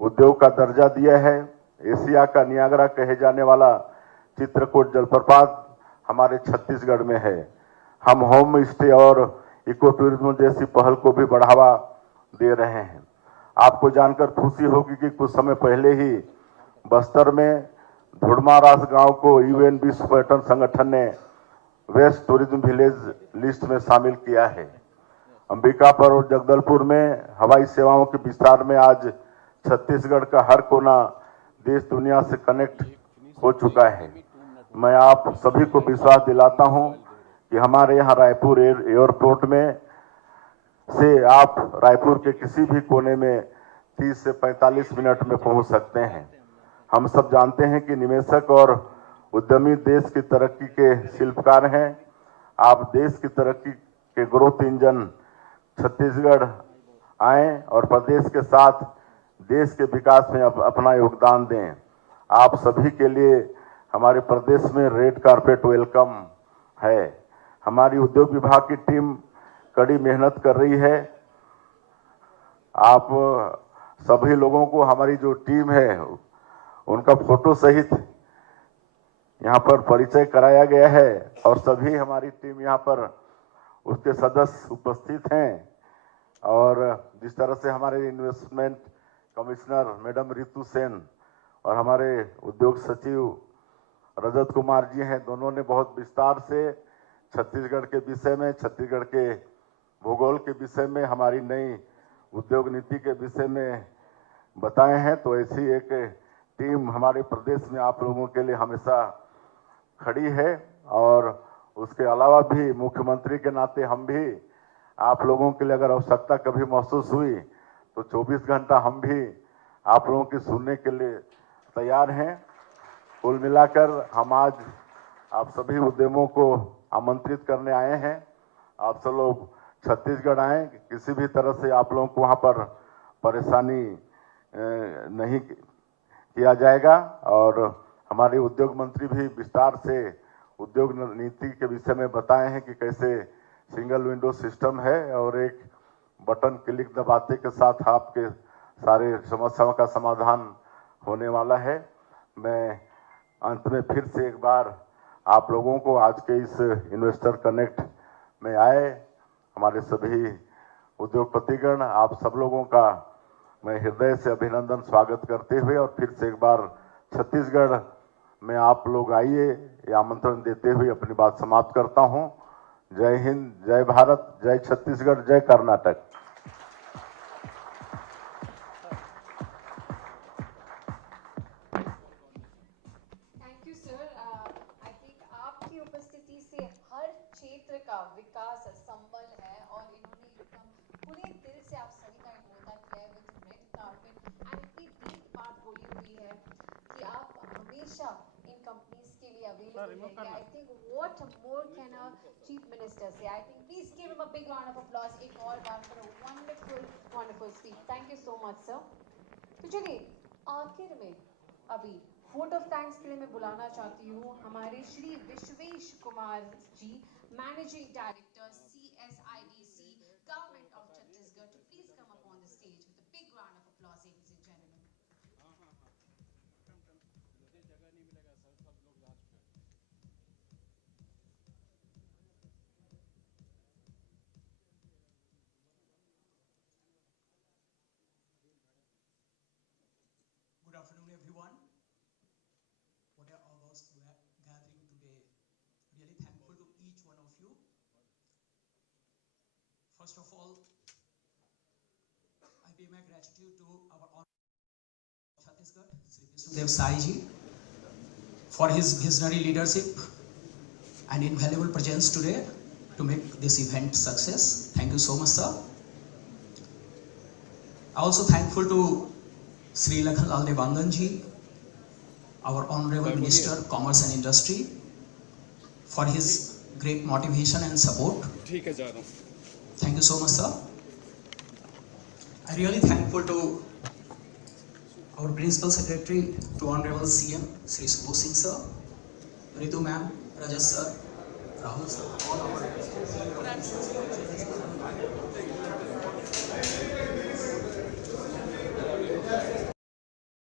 उद्योग का दर्जा दिया है। एशिया का नियाग्रा कहे जाने वाला चित्रकूट जलप्रपात हमारे छत्तीसगढ़ में है। हम होम स्टे और इको टूरिज्म जैसी पहल को भी बढ़ावा दे रहे हैं। आपको जानकर खुशी होगी कि कुछ समय पहले ही बस्तर में धुड़मारास गांव को UN विश्व पर्यटन संगठन ने वेस्ट टूरिज्म विलेज लिस्ट में शामिल किया है। अंबिकापुर और जगदलपुर में हवाई सेवाओं के विस्तार में आज छत्तीसगढ़ का हर कोना देश दुनिया से कनेक्ट हो चुका है। मैं आप सभी को विश्वास दिलाता हूं कि हमारे यहाँ रायपुर एयरपोर्ट में से आप रायपुर के किसी भी कोने में 30 से 45 मिनट में पहुंच सकते हैं। हम सब जानते हैं कि निवेशक और उद्यमी देश की तरक्की के शिल्पकार हैं। आप देश की तरक्की के ग्रोथ इंजन छत्तीसगढ़ आएं और प्रदेश के साथ देश के विकास में अपना योगदान दें। आप सभी के लिए हमारे प्रदेश में रेड कारपेट वेलकम है। हमारी उद्योग विभाग की टीम कड़ी मेहनत कर रही है। आप सभी लोगों को हमारी जो टीम है उनका फोटो सहित यहाँ पर परिचय कराया गया है और सभी हमारी टीम यहाँ पर उसके सदस्य उपस्थित हैं। और जिस तरह से हमारे investment commissioner madam Ritu Sen और हमारे उद्योग सचिव रजत कुमार जी हैं, दोनों ने बहुत विस्तार से छत्तीसगढ़ के विषय में, छत्तीसगढ़ के भूगोल के विषय में, हमारी नई उद्योग नीति के विषय में बताए हैं। तो ऐसी एक टीम हमारे प्रदेश में आप लोगों के लिए हमेशा खड़ी है। और उसके अलावा भी मुख्यमंत्री के नाते हम भी आप लोगों के लिए अगर आवश्यकता कभी महसूस हुई तो 24 घंटा हम भी आप लोगों की सुनने के लिए तैयार हैं। कुल मिलाकर हम आज आप सभी उद्यमों को आमंत्रित करने आए हैं। आप सब लोग छत्तीसगढ़ आए, किसी भी तरह से आप लोगों को वहाँ पर परेशानी नहीं किया जाएगा। और हमारे उद्योग मंत्री भी विस्तार से उद्योग नीति के विषय में बताए हैं कि कैसे सिंगल विंडो सिस्टम है और एक बटन क्लिक दबाते के साथ आपके सारे समस्याओं का समाधान होने वाला है। मैं अंत में फिर से एक बार आप लोगों को आज के इस इन्वेस्टर कनेक्ट में आए हमारे सभी उद्योगपतिगण, आप सब लोगों का मैं हृदय से अभिनंदन स्वागत करते हुए और फिर से एक बार छत्तीसगढ़ में आप लोग आइए ये आमंत्रण देते हुए अपनी बात समाप्त करता हूं। जय हिंद, जय भारत, जय छत्तीसगढ़, जय Karnataka. Thank you sir. I think आपकी उपस्थिति से हर क्षेत्र का विकास संभल है और इन्होंने एकदम पूरे दिल से आप सभी का इन्वोल्व किया है विद रेड कार्पेट एंड इतनी डीप बात बोली हुई है कि आप हमेशा इन कंपनीज के लिए अवेलेबल रहेंगे। I think what more can a chief minister से। I think please give him a big round of applause एक और बार for a wonderful speech. Thank you so much sir. तो चलिए आखिर में अभी वोट ऑफ थैंक्स के लिए मैं बुलाना चाहती हूँ हमारे Shri Vishwesh Kumar ji, managing director CSIDC government of Chhattisgarh, to please come up on the stage with a big round of applause ladies and gentleman. Good afternoon, everyone. What a august gathering today. Really thankful to each one of you. First of all, I pay my gratitude to our Honorable Chhattisgarh, Sri Vishnudev Sai ji, for his visionary leadership and invaluable presence today to make this event success. Thank you so much, sir. I also thankful to Sri Lakhanlal Devangan ji, our Honorable Minister, Commerce and Industry, for his great motivation and support. Thank you so much, sir. I really thankful to our Principal Secretary, to Honorable CM, Sri Subodh Singh sir, Ritu ma'am, Rajas sir, Rahul sir, all our